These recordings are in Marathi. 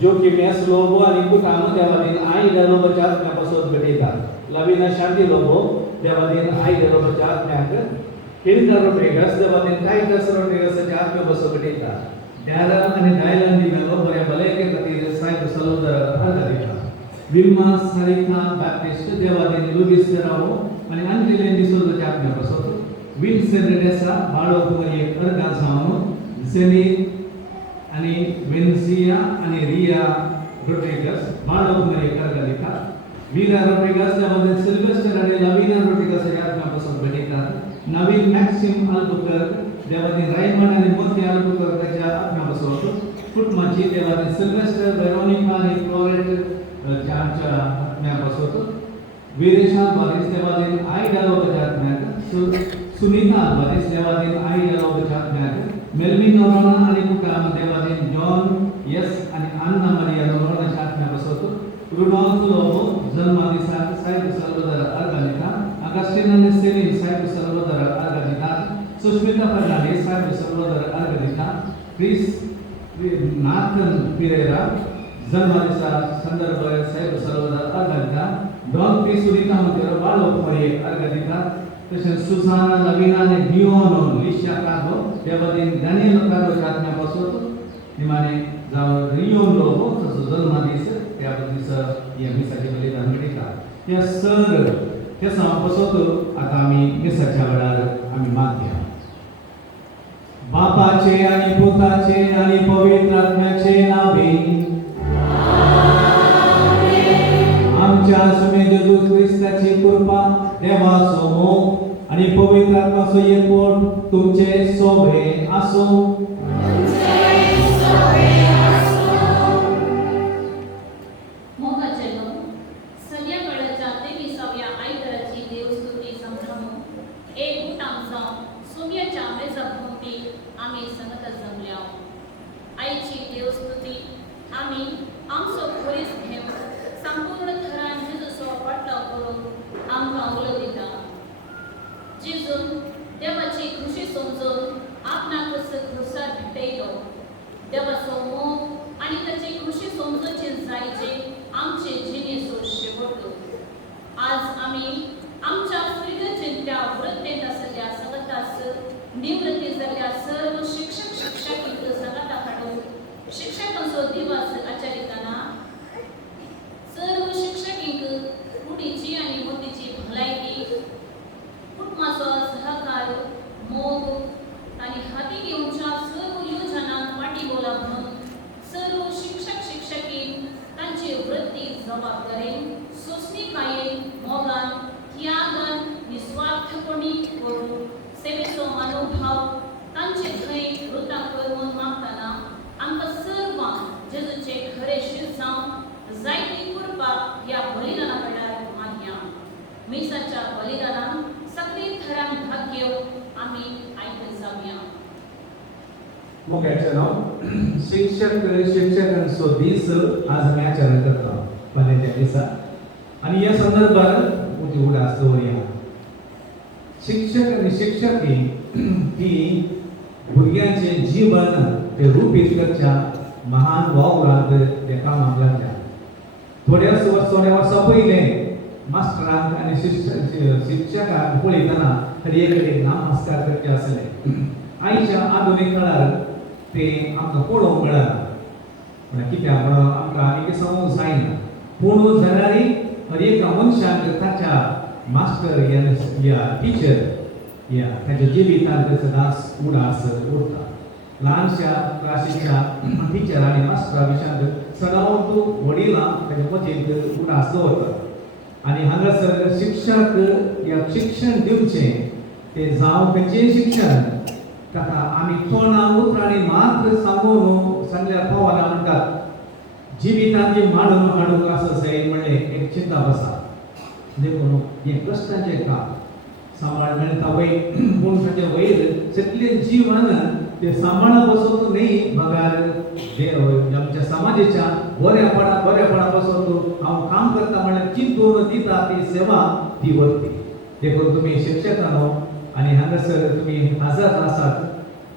जो कि मेस लोगो आणि कुटाम देवादीन आई दलो बचात में पसोद बेटा लविना शांति लोगो देवादीन आई दलो बचात में आकर हिंदर रोड्रिगस देवादीन टाइटस रोड्रिगस जात में बसो बेटा डारा आणि डायलन दी में बरे भले के खातिर साइड सलोदर हरदा विल्मा सारिका बैप्टिस्ट देवादीन लुबिस राव आणि अंटिलेन दिसोद जात में बसो विल्सन रेसा बाळो कुमरी हरदा सामो सेनी आणि वेन्सिया आणि रिया रोड्रिगस बाळो कुमरी करगलिका वीरा रोड्रिगस देवादीन सिल्वेस्टर आणि लविना रोड्रिगस जात में बसो बेटा नवीन मॅक्सिम अल्बुकर देवादीन रायमंड आणि मोती अल्बुकर त्याच्या आत्मा बसवतो फुटमाची देवादीन सिल्वेस्टर वेरोनिका आणि फ्लोरेट ज्यांच्या आत्मा बसवतो वीरेशा बारिस देवादीन आई डालो बजात में सुनीता बारिस देवादीन आई डालो बजात में मेलविन नोरोना आणि कुटाम देवादीन जॉन यस आणि अन्ना मरिया नोरोना शात में बसवतो रुडॉल्फ लोबो जन्मदिसा साइड सल्वदर अर्गानिका अगस्टिन आणि सेलिन साइड सल्वदर अर्गानिका सुष्मिता फर्नांडिस साइड सल्वदर अर्गानिका क्रिस नाथन पिरेरा जन्मदिसा संदर्भ साइड सल्वदर अर्गानिका डॉन क्रिसुलिका मंदिर बालो कुमरी अर्गानिका तसेच सुसाना लविना आणि डिओनो लिशा कागो देवादीन डॅनियल कागो जातम्या बसवतो निमाने जाव रियोन लोगो तसं जन्मदिस त्याबद्दल या मिसाचे बलिदान घडीका या सर हे बसवतो आता आम्ही मिसाच्या वेळार आम्ही मागया बापाचे आणि पुताचे आणि पवित्र आत्म्याचे नावे आमच्या सुमे जेजू ख्रिस्ताची कृपा देवाचो मोग आणि पवित्र आत्म्याचो एकवट तुमचे सोबे आसो देवाची खुशी समजून आपणाक खुशाल भेटयलो देवाचो मोग आणि त्याची खुशी समजूची जायचे आमचे जिणेचो शेवटलो आज आम्ही आमच्या फ्रिगचिंत्या वृत्तेत असलेल्या संगतास निवृत्ती झालेल्या सर्व शिक्षक शिक्षक संगता काढून शिक्षक असो दिवस आचरिताना सर्व शिक्षकींक कुडीची आणि मोतीची भलायकी कुटुंबाचो सहकार मोग आणि हाती घेवच्या सर्व योजनांक वांटेबोला म्हणून सर्व शिक्षक शिक्षकीन तांची वृत्ती जबाबदारेन सोंसणीकायेन मोगान त्यागान निस्वार्थपणी करून सेवेचो मनोभाव तांचे थंय वृत्तां करून मागताना आमकां सर्वांक जेजूचे खरे शिरसांव जायती करपाक ह्या बलिदाना कडल्यान मानया. मिसाच्या बलिदानान सगळे थरांक भाग घेवं आमी आयकत जावया. मुख्याचें नांव शिक्षकांचो दीस आज आमी आचरण करता फाल्यांच्या दिसा आनी ह्या संदर्भात मोठी उडास दवरया. शिक्षक आनी शिक्षकी ही भुरग्यांचे जीवन ते रुपीत करच्या महान वावरांत ते कामाक लागल्या. थोड्या वर्सां पयलें मास्टरांक आनी शिक्षकांक पळयतना तरी कडेन नामस्कार करचे आसले. आयच्या आधुनीक काळार ते आमकां पळोवंक मेळना कित्याक आमकां आनी सांगूंक जायना. पूण जाल्यारय हर एका मनशाक ताच्या मास्टर या टिचर या ताच्या जिवितांत सदांच उडास उरता. ल्हानशा क्लासीच्या टिचर आनी मास्टरा विशयांत सदांच वडिलां ताच्या मतींत उडास दवरतात. आनी हांगासर शिक्षक या शिक्षण दिवचें तें जावं खंयचेंय शिक्षण ताका आमी तोंडां उतरांनी मात्र सांगल्यार फावना म्हणटात. जिवितांत जी मांडून हाडूंक आसा जाय म्हणलें एक चिंता बसा. देखून हें कश्टाचें काम सांबाळ मेळटा वयर पूण ताचे वयर सगळें जीवन तें सांबाळप वचत न्ही बगार आमच्या समाजाच्या बऱ्यापणा वचत हांव काम करता म्हणल्यार चिंतून दिता ती सेवा ती वरती. देखून तुमी शिक्षकांनो आनी हांगासर तुमी हजर आसात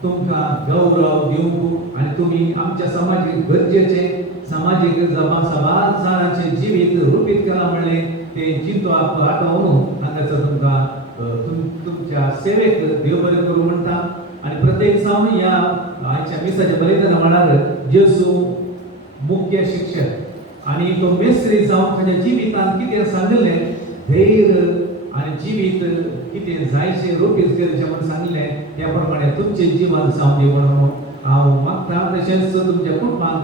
तुमकां गौरव दिवंक आनी तुमी आमच्या समाजीक गरजेचे समाजीक जबाबदारांचे जिवीत रुपीत केलां म्हणलें तें चिंतप आठवून हांगासर तुमकां तुमच्या सेवेक देव बरें करूं म्हणटा. आनी प्रत्येक जावन ह्या आयच्या मिसाच्या बलिदाना वेळार जेजू मुख्य शिक्षक आनी तो मेस्त्री जावन ताच्या जिवितांत कितें सांगलें धैर्य आनी जिवीत कितें जायशें रुपीत करचें म्हूण सांगलें त्या प्रमाणे तुमचें जिवन जावं दी म्हणून हांव मागतां. तशेंच तुमच्या कुटुंबाक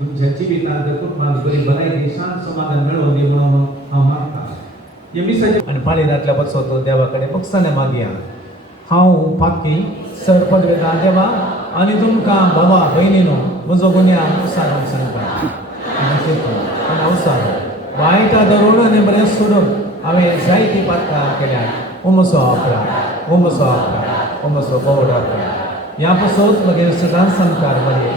तुमच्या जिवितांत कुटुंबाक बरी भलायकी शांत समाधान मेळोवन दी म्हणून हांव मागतां. हे मिसाचे आनी पाळीदांतल्या बसोत देवा कडेन बक्षाने मागया. हांव पाकी सर पदवेदार देवा आनी तुमकां बाबा भयणीनो म्हजो गुन्यांव सांगून सांगता. वायटा धरून आनी बरें सोडून हांवें जायतीं पातकां केल्यात. उमसो आपला उमसो बोवडा ह्या पासत मागीर सदांच संस्कार बरे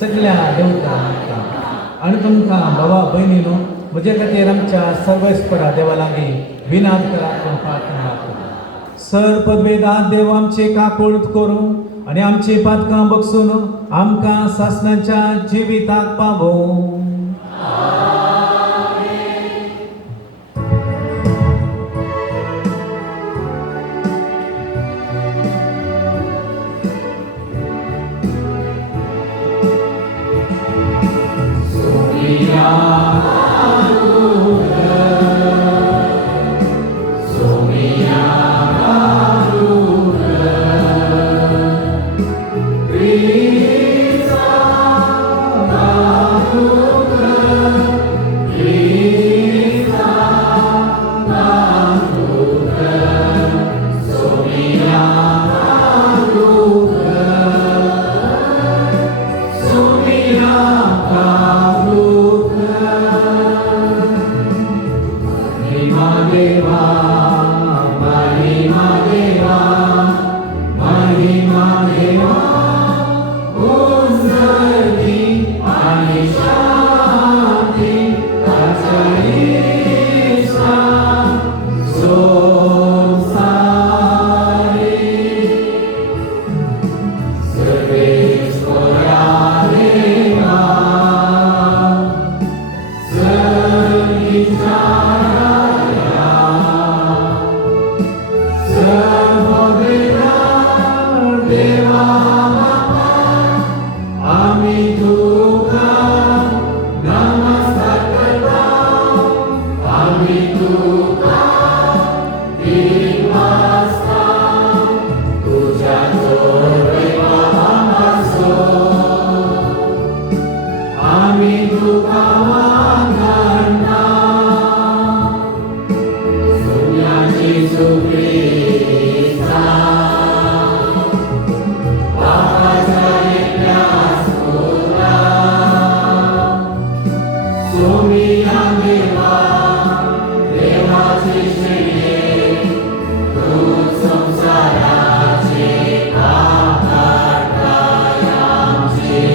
सगळ्या देवतांक आनी तुमकां बाबा भयणीनो म्हजे खातीर आमच्या सर्वेस्परा देवा लागीं विनाद करात प्रार्थना करता. सर पदवेदार देव आमचे काकूळट करूं आनी आमची पातकां बक्षून आमकां सासणाच्या जिविताक पावो. आम्ही तुका वांगडा सोन्याची सुप्रीचा बापाचा एकटा सोरा सोमिया देवा देवाची श्रेये तू संसाराचे पाप काढताय आमचे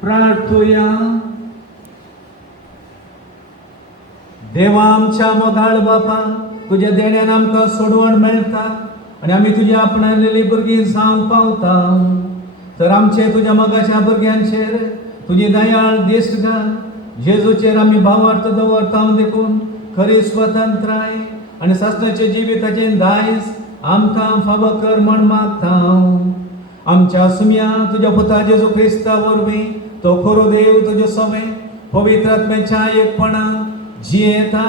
प्रार्थूया. देवा आमच्या मोगाळ बापा, तुझ्या देण्यान आमकां सोडवण मेळटा आनी आमी तुज्या आपणालेली भुरगीं जावंक पावता. तर आमचे तुज्या मोगाच्या भुरग्यांचेर तुजी दयाळ दिश्ट घाल. जेजूचेर आमी भावार्थ दवरता देखून खरी स्वतंत्राय आनी सासणाचे जिविताचे दायज आमकां फावो कर म्हण मागता. आमच्या सुम्या तुज्या पुता जेजू क्रिस्ता वरवीं तो खरो देव तुज्या सोबे पवित्र आत्म्याच्या एकपणान जियेता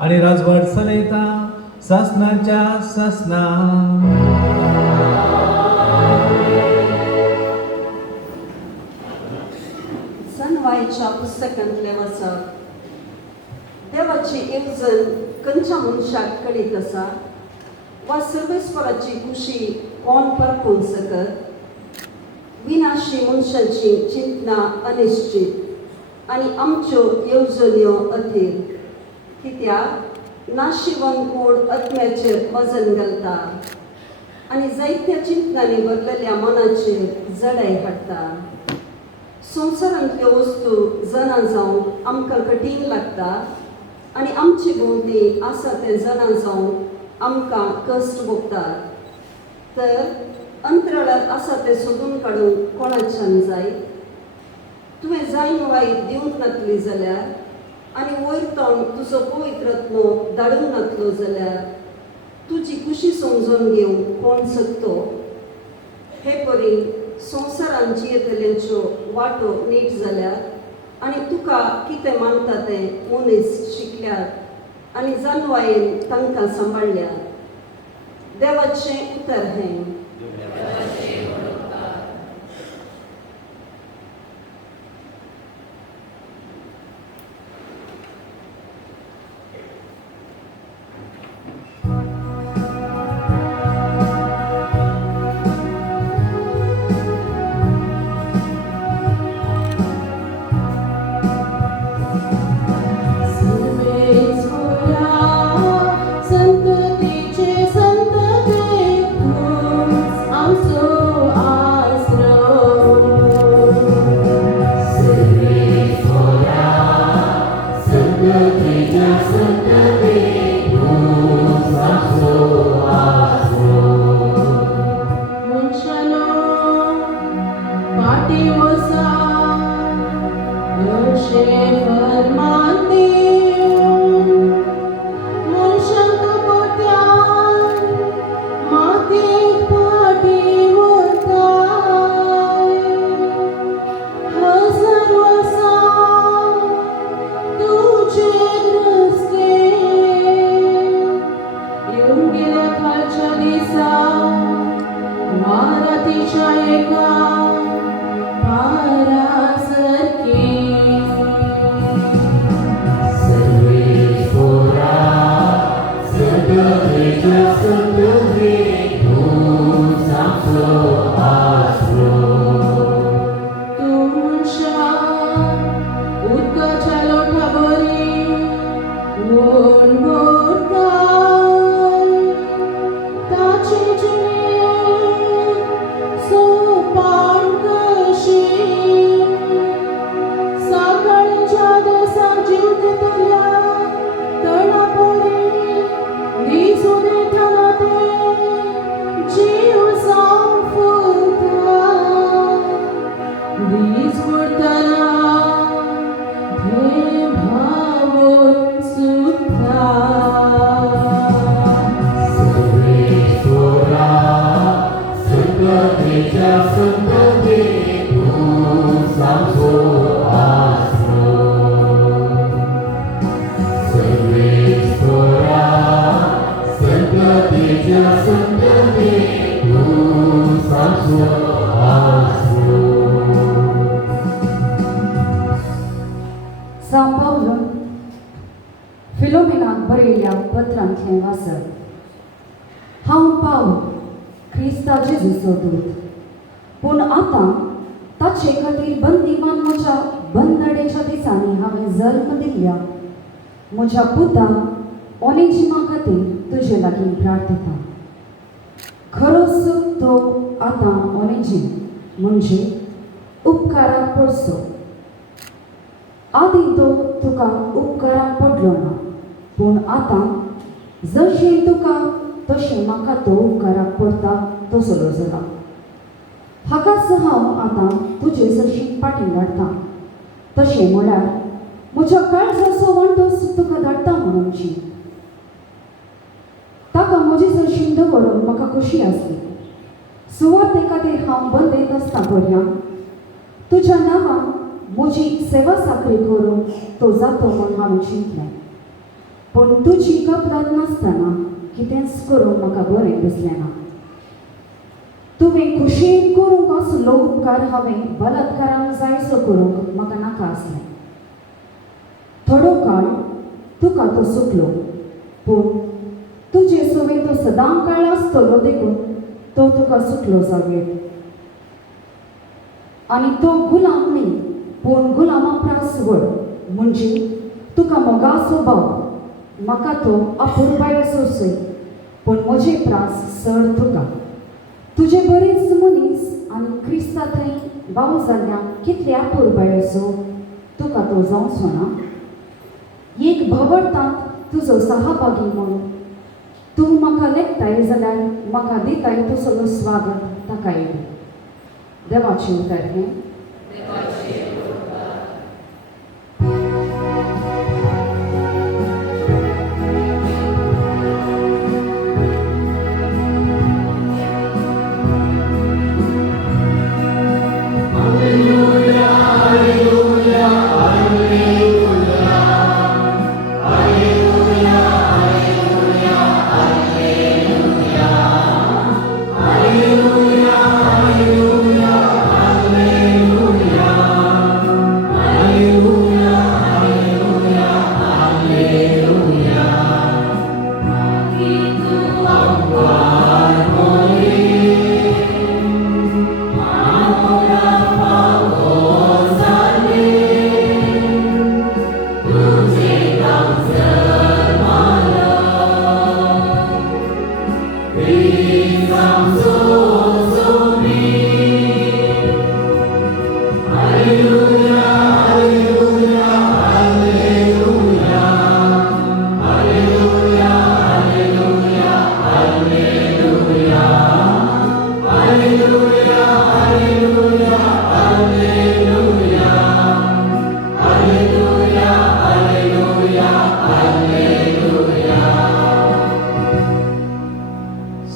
आनी राजवट चलयता सासणाच्या सासना. सनवायच्या पुस्तकांतले वचप. देवाची येवजण खंयच्या मनशाक कळीत आसा वा सर्वेस्पराची खुशी कोण परखूंक सकत. विनाशी मनशांची चिंतना अनिश्चित आनी आमच्यो येवजण्यो अथीर. कित्याक नाशिवंत कूड आत्म्याचेर वजन घालता आनी जायत्या चिंतनांनी भरलेल्या मनाचेर जडाय हाडटा. संवसारांतल्यो वस्तू जनां जावंक आमकां कठीण लागता आनी आमचे भोंवती आसा ते जनां जावंक आमकां कश्ट भोगतात. तर अंतराळांत आसा ते सोदून काडूंक कोणाच्यान जाय. तुवें जायन वायट दिवंक नातली जाल्यार आनी वयर तावन तुजो पवित्रत्व धाडूंक नातलो जाल्यार तुजी खुशी समजून घेवंक कोण शकतो. हे परी संवसारांत जियेतल्यांच्यो वाटो नीट जाल्यार आनी तुका कितें मानता तें मनीस शिकल्यात आनी जानवायेन तांकां सांबाळल्यात. देवाचें उतर हें. संततेचे संत ते São Paulo Filomenaक बरयल्ल्या पत्रांतलें वाचप. हांव पावल, क्रिस्ता जेजूचो दूत, पूण आतां ताचे खातीर बंदिवान म्हज्या बंदडेच्या दिसांनी हांवें जल्म दिल्ल्या म्हज्या पुता ओनेजिमा खातीर तुजे लागीं प्रार्थिता. खरोच तो आतां ओनेजीम म्हणजे उपकाराक पडचो. आदीं तो तुका उपकाराक पडलो ना, पूण आतां जशें तुका तशें म्हाका तो उपकाराक पडटा तसलो जाला. हाकाच हांव आतां तुजे सशीं फाटीं धाडटां. तशें म्हळ्यार म्हज्या काळजाचो वांटोच तुका धाडटा म्हणून ची. ताका म्हजे सशीं दवरून म्हाका खोशी आसली. सुवाते खातीर हांव बंदेत आसता पर्यां तुज्या नांवान म्हजी सेवा साखरी करून तो जातो म्हूण हांवें चिंतलें. पूण तुजी गपलत नासतना कितेंच करूंक म्हाका बरें दिसलें ना. तुवें खुशेन करूंक असलो उपकार हांवें बलात्कारान जायसो करूंक म्हाका नाका आसलें. थोडो काळ तुका तो सुटलो, पूण तुजे सवेन तो सदां काळ आसतलो देखून तो तुका सुटलो जागेर. आनी तो गुलाम न्ही, पूण गुलामा प्रास व्हड, म्हणजे तुका मोगाचो भाव. म्हाका तो अपुरबायेचो सय, पूण म्हजे प्रास चड तुका. तुजे बरेच मनीस आनी क्रिस्ता थंय भाव जाल्ल्याक कितले अपुरबायेचो तुका तो जावचो ना. एक भवडटांत तुजो सहभागी म्हूण तूं म्हाका लेखताय जाल्यार म्हाका दिताय तसलो स्वागत ताका येता. देवाचें उतर हें.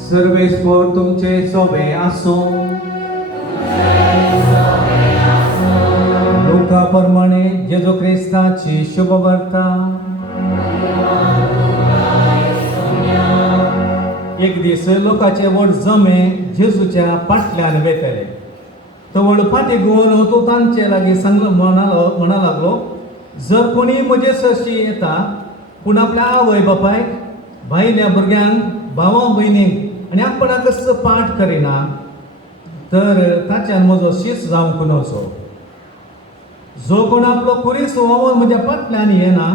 सर्वेस्पर तुमचे सोबे आसूं. लोका प्रमाणे जेजू क्रिस्ताची शुभ वार्ता. एक दीस लोकांचे व्हड जमे जेजूच्या फाटल्यान वेतले. तो व्हड फाटी घेवन तो तांचे लागीं सांगलो म्हणा लागलो, जर कोणी म्हजे सशी येता पूण आपल्या आवय बापायक, भायल्या भुरग्यांक, भावां भयणीक आनी आपणाकच पाठ करिना तर ताच्यान म्हजो शिस जावंक नजो. जो कोण आपलो कुरीस व्हांवून म्हज्या फाटल्यान येना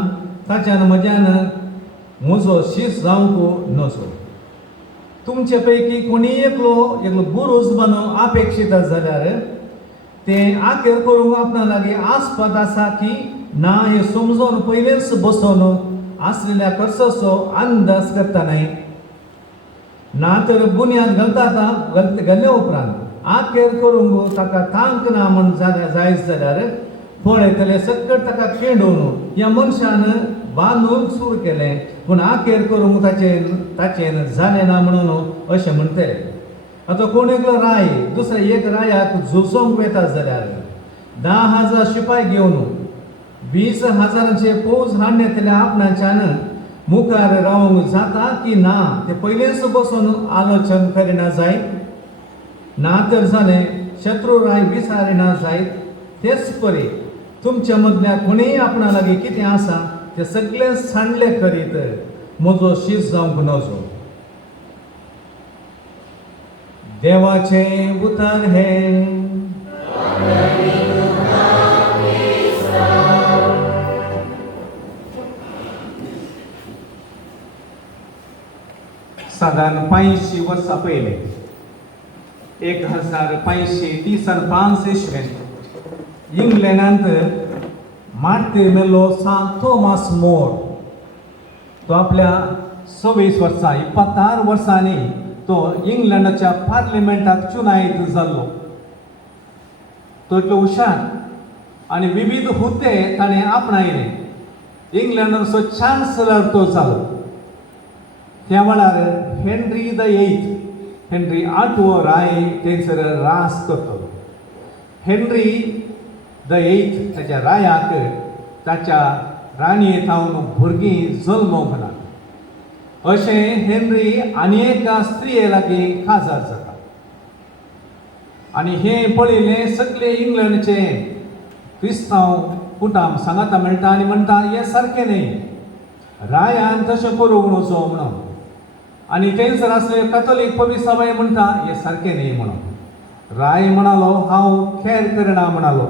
ताच्यान म्हज्यान म्हजो शिस जावंक नजो. तुमचे पैकी कोणी एकलो गुरूज बांदूंक अपेक्षीत जाल्यार ते आखेर करूंक आपणा लागीं आस्पद आसा की ना हें समजून पयलेच बसोन आसलेल्या खर्चाचो अंदाज करता न्हय. ना तर बुन्याद घाल्ले उपरांत आखेर करूंक ताका थांक ना म्हण जायच जाल्यार पळयतले सकट ताका खेडून ह्या मनशान बांदूंक सुरू केलें पूण आखेर करूंक ताचेन जालें ना म्हणून अशें म्हणटले. आतां कोण एकलो राय दुसऱ्या एक रायाक झुजोवंक वेता जाल्यार 10,000 शिपाय घेवन 20,000चे फौज हाडण्यातल्या आपणाच्यान मुखार रावंक जाता की ना ते पयलेच बसून आलोचन करिना जायत. ना तर जालें शत्रू राय विचारिना जायत. तेच परी तुमच्या मदल्या कोणीय आपणा लागीं कितें आसा तें सगळें सांडलें करीत म्हजो शीस जावंक नजो. देवाचें उतर हें साधारण 500 वर्सां पयलीं 1535 इसवेंत इंग्लंडांत मार्तीर मेल्लो सांत थॉमस मोर. तो आपल्या 26 वर्सां 26 वर्सांनी तो इंग्लंडाच्या पार्लिमेंटाक चुनायत जाल्लो. तो इतलो हुशार आनी विविध हुद्दे ताणें आपणायले. इंग्लंडाचो चान्सलर तो जालो. त्या वेळार हेनरी द एथ हेनरी 8वो राय थंयसर रास करतलो. हेनरी द एथ ताच्या रायाक ताच्या राणये थावन भुरगीं जल्मोवंक ना. अशें हेनरी आनी एका स्त्रिये लागीं काजार जाता. आनी हें पळयलें सगळे इंग्लंडचे क्रिस्तांव कुटाम सांगाता मेळटा आनी म्हणटा हें सारकें न्ही, रायान तशें करूंक नजो म्हणून. आनी थंयसर आसले कॅथोलीक पवित्र सभाय म्हणटा हें सारकें न्ही म्हणून. राय म्हणालो हांव खेर करना म्हणालो.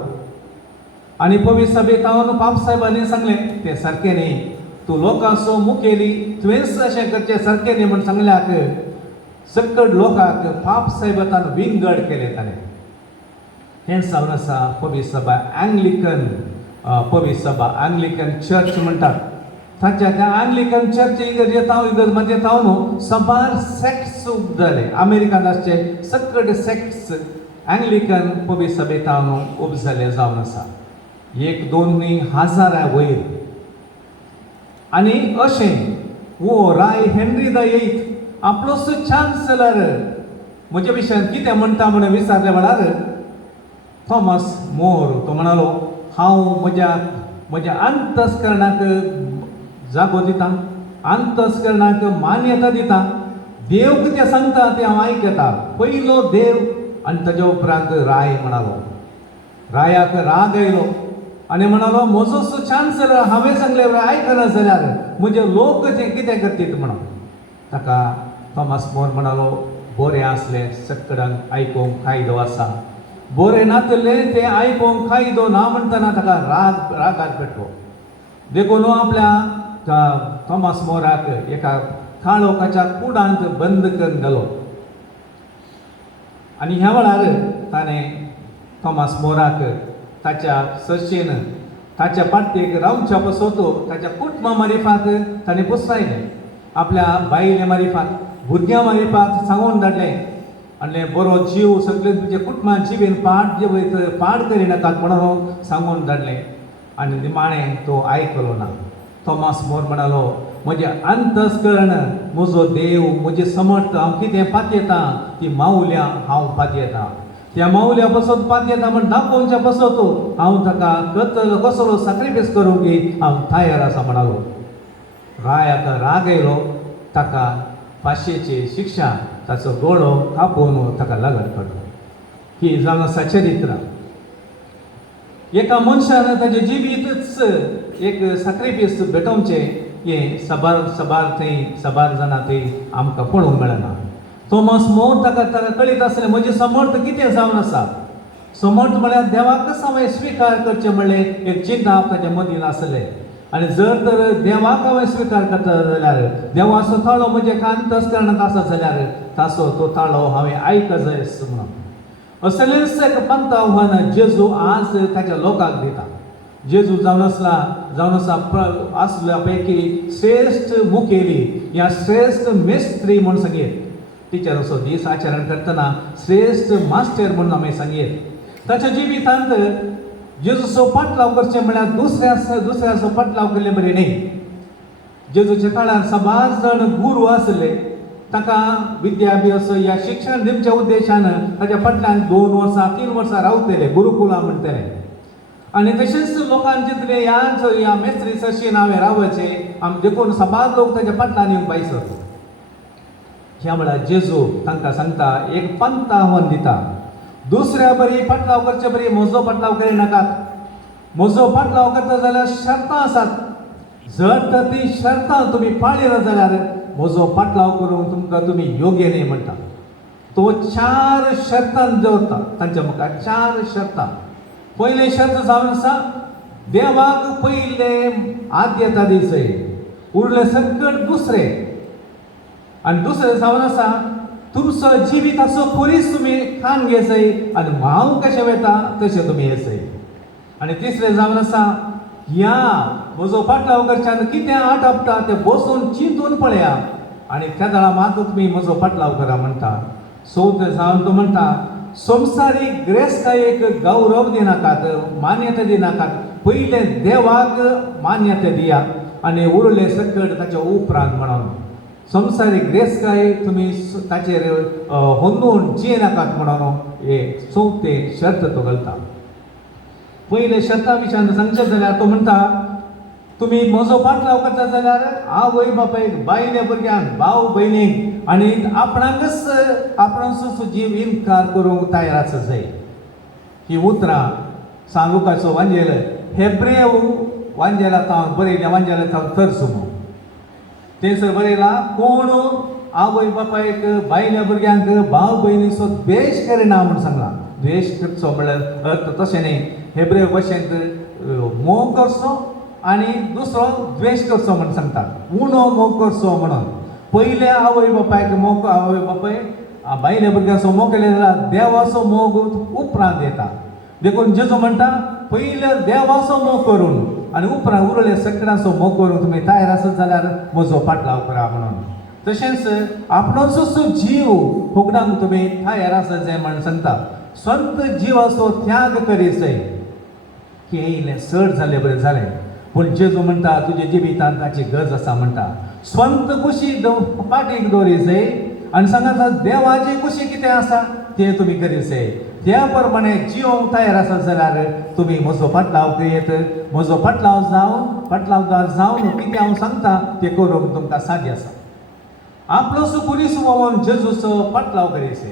आनी पवित्र सभेक हांव पाप साहेबांनी सांगलें तें सारकें न्ही, तूं लोकांचो मुखेली तुवेंच अशें करचें सारकें न्ही म्हण सांगल्याक सकट लोकांक पाप साहेबान विंगड केलें ताणें. हें जावन आसा पवित्र सभा एंग्लिकन पवित्र सभा एंग्लिकन चर्च म्हणटात. ताच्या त्या एंग्लिकन चर्च इगर्जेंत म्हणजे हांव न्हू सबार सॅक्ट्स जाले. अमेरिकान आसचे सकट सॅक्ट्स एंग्लिकन पवित्र सभेत हांव उब जाले जावन आसा 1-2 न्ही हजारा वयर. आनी अशें वो राय हेनरी द एथ आपलोच चान्सलर म्हजे विशयान कितें म्हणटा म्हणून विचारल्या वेळार थॉमस मोर तो म्हणालो हांव म्हज्या अंतस्करणाक जागो दिता, अंतस्करणाक मान्यता दिता. देव कितें सांगता तें हांव आयकता. पयलो देव आनी ताच्या उपरांत राय म्हणालो. रायाक राग आयलो आनी म्हणालो म्हजोच चान्सलर हांवें सांगलें आयकना जाल्यार म्हजे लोक कितें करतीत म्हणून. ताका थॉमस मोर म्हणालो बरें आसलें सगळ्यांक आयकूंक कायदो आसा. बरें नासलें तें आयकूंक कायदो ना म्हणटना ताका रागार पेटलो. देखून आपल्या थॉमस मोराक एका काळोखाच्या कुडांत बंद करून गेलो. आनी ह्या वेळार ताणें थॉमस मोराक ताच्या सशेन ताच्या पाट्टेक रावच्या पसोतो ताच्या कुटुंबा मारिफात ताणें पुसरायलें. आपल्या बायले मारिफात भुरग्यां मारिफात सांगून धाडलें आनी बरो जीव सगळे तुजे कुटुंबान जिवेन पाड करिनाकात म्हणून सांगून धाडलें. आनी निमाणें तो आयकलो ना. थॉमस मोर म्हणालो म्हजें अंतस्करण म्हजो देव म्हजें समर्थ हांव कितें पातयेता ती माऊल्या हांव पातयेता. त्या माऊल्या पसत पातयेता म्हण दाखोवच्या पसतो हांव ताका कसलो सॅक्रिफायस करूंक हांव तयार आसा म्हणालो. रायाक राग येयलो. ताका फाशीची शिक्षा ताचो दोळो कापून ताका लागत पडलो. ही जावन आसा चरित्र. एका मनशान ताचें जिवीतच एक सॅक्रिफायस भेटोवचें हें सबार जाणां थंय आमकां पळोवंक मेळना. थॉमस मोर ताका कळीत आसलें म्हजें समर्थ कितें जावन आसा. समर्थ म्हळ्यार देवाक हांवें स्विकार करचें म्हणलें एक चिंता ताच्या मदीं आसलें. आनी जर तर देवाक हांवें स्विकार करता जाल्यार देवाचो ताळो म्हज्या अंतस्करणांत आसा जाल्यार ताचो तो ताळो हांवें आयक जाय म्हणून. असलेंच एक पंत आव्हान जेजू आज ताच्या लोकांक दिता. जेजू जावन आसा आसल्या पैकी श्रेष्ठ मुखेली या श्रेष्ठ मेस्त्री म्हूण सांगेत. टिचर असो दीस आचरण करतना श्रेष्ठ मास्टर म्हणून आमी सांगेत. ताच्या जिवितांत जेजूचो पाटलाव करचें म्हळ्यार दुसऱ्याचो पाटलाव केल्लें बरें न्ही. जेजूच्या काळार सबार जण गुरू आसले. ताका विद्याभ्यास या शिक्षण दिवच्या उद्देशान ताच्या फाटल्यान 2 वर्सां 3 वर्सां रावतले गुरुकुला म्हणटले. आनी तशेंच लोकांक जितले ह्या मेस्त्री सशीन हांवें रावचें आमी देखून सबार लोक ताच्या फाटल्यान येवन भायर सरता. ह्या वेळार जेजू तांकां सांगता एक पंत आव्हान दिता. दुसऱ्या बरी पाटलाव करचे बरी म्हजो पाटलाव करिनाकात. म्हजो फाटलाव करता जाल्यार शर्तां आसात. जर तर ती शर्तां तुमी पाळिना जाल्यार म्हजो फाटलाव करूंक तुमकां तुमी योग्य न्ही म्हणटा. तो 4 शर्तां दवरता तांच्या मुखार. 4 शर्तां. पयले शर्त जावन आसा, देवाक पयले आद्यता दिवचें. उरले सगळे दुसरे. आनी दुसरें जावन आसा, तुमचो जिविताचो परीस तुमी खाण घेयचय आनी हांव कशें वयता तशें तुमी येयचय. आनी तिसरें जावन आसा, ह्या म्हजो फाटलाव करच्यान कितें आटापता तें बसून चिंतून पळया आनी त्या दाळा मात तुमी म्हजो फाटलाव करा म्हणटा. चवथें जावन तो म्हणटा, संवसारीक गिरेस्तकायेक गौरव दिनाकात, मान्यता दिनाकात. पयले देवाक मान्यता दिया आनी उरले सकट ताच्या उपरांत म्हणून. संवसारीक गिरेस्तकाय तुमी ताचेर होंदून जियेनाकात म्हणून हे चवथें शर्त तो घालता. पयले शर्ता विशयान सांगचें जाल्यार तो म्हणटा, तुमी म्हजो फाटलाव करता जाल्यार आवय बापायक, बायले भुरग्यांक, भाव भयणीक आनी आपणाचो जीव इन्कार करूंक तयार आसत जाय. ही उतरां सांगुकाचो वांजेल हेब्रेव वांजेलांत हांव बरयल्या वांजेलांत हांव तरसुमो. थंयसर बरयलां, कोण आवय बापायक, बायल्या भुरग्यांक, भाव भयणीचो द्वेश करिना म्हूण सांगलां. द्वेश करचो म्हळ्यार अर्थ तशें न्ही. हेब्रेव भाशेंत मोग करचो आनी दुसरो द्वेश करचो म्हूण सांगतात. उणो मोग करचो म्हणून. पयले आवय बापायक मोग, आवय बापाय बायल्या भुरग्यांचो मोग केले जाल्यार देवाचो मोग उपरांत येता. देखून जेजू म्हणटा, पयले देवाचो मोग करून आनी उपरांत उरले सगळ्यांचो मोग करूंक तुमी तयार आसत जाल्यार म्हजो फाटलाव करा म्हणून. तशेंच आपणोचो जीव फुकडांक तुमी तयार आसत जाय म्हण सांगता. स्वंत जिवाचो त्याग करीसय की येयलें चड जालें बरें जालें. पूण जेजू म्हणटा, तुज्या जिवितांत ताची गरज आसा म्हणटा. स्वंत खुशी पाटीक दवरीसय आनी सांगात देवाची खुशी कितें आसा तें तुमी करीसय. त्या प्रमाणे जिवंक तयार आसत जाल्यार तुमी म्हजो फाटलाव करीत. म्हजो फाटलावदार जावन कितें हांव सांगता तें करूंक तुमकां साध्य आसा. आपलोसो पुलीस वोवन जेजूचो फाटलाव करीसय.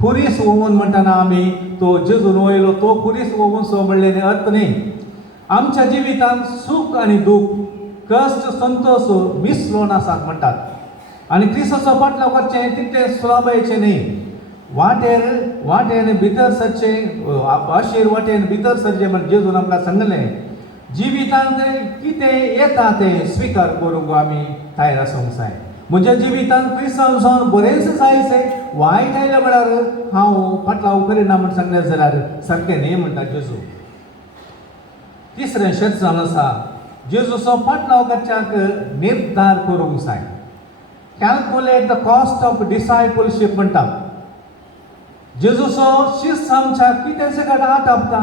पुरीस वोवन म्हणटना आमी तो जेजून वयलो तो पुरीस वोवूंचो म्हणलें अर्थ न्ही. आमच्या जिवितांत सूख आनी दूख, कश्ट संतोश मिसळून आसात म्हणटात. आनी क्रिस्ताचो फाटलाव करचें तितलें सुलभयेचें न्ही. वाटेन भितर सरचें, आशीर वाटेन भितर सरचें म्हण जेजून आमकां सांगलें. जिवितांत कितें येता तें स्विकार करूंक आमी तयार आसूंक जाय. म्हज्या जिवितांत क्रिस्तांव जावन बरेंच जायचें, वायट आयलें म्हळ्यार हांव फाटलाव करिना म्हण सांगलें जाल्यार सारकें न्ही म्हणटा जेजू. तिसरें शर्त जावन आसा, जेजूचो फाटलाव करच्याक निर्धार करूंक जाय. कॅल्क्युलेट द कॉस्ट ऑफ डिसायपलशीप म्हणटा. जेजूचो शिस्त आमच्या कितें सकट आटापता,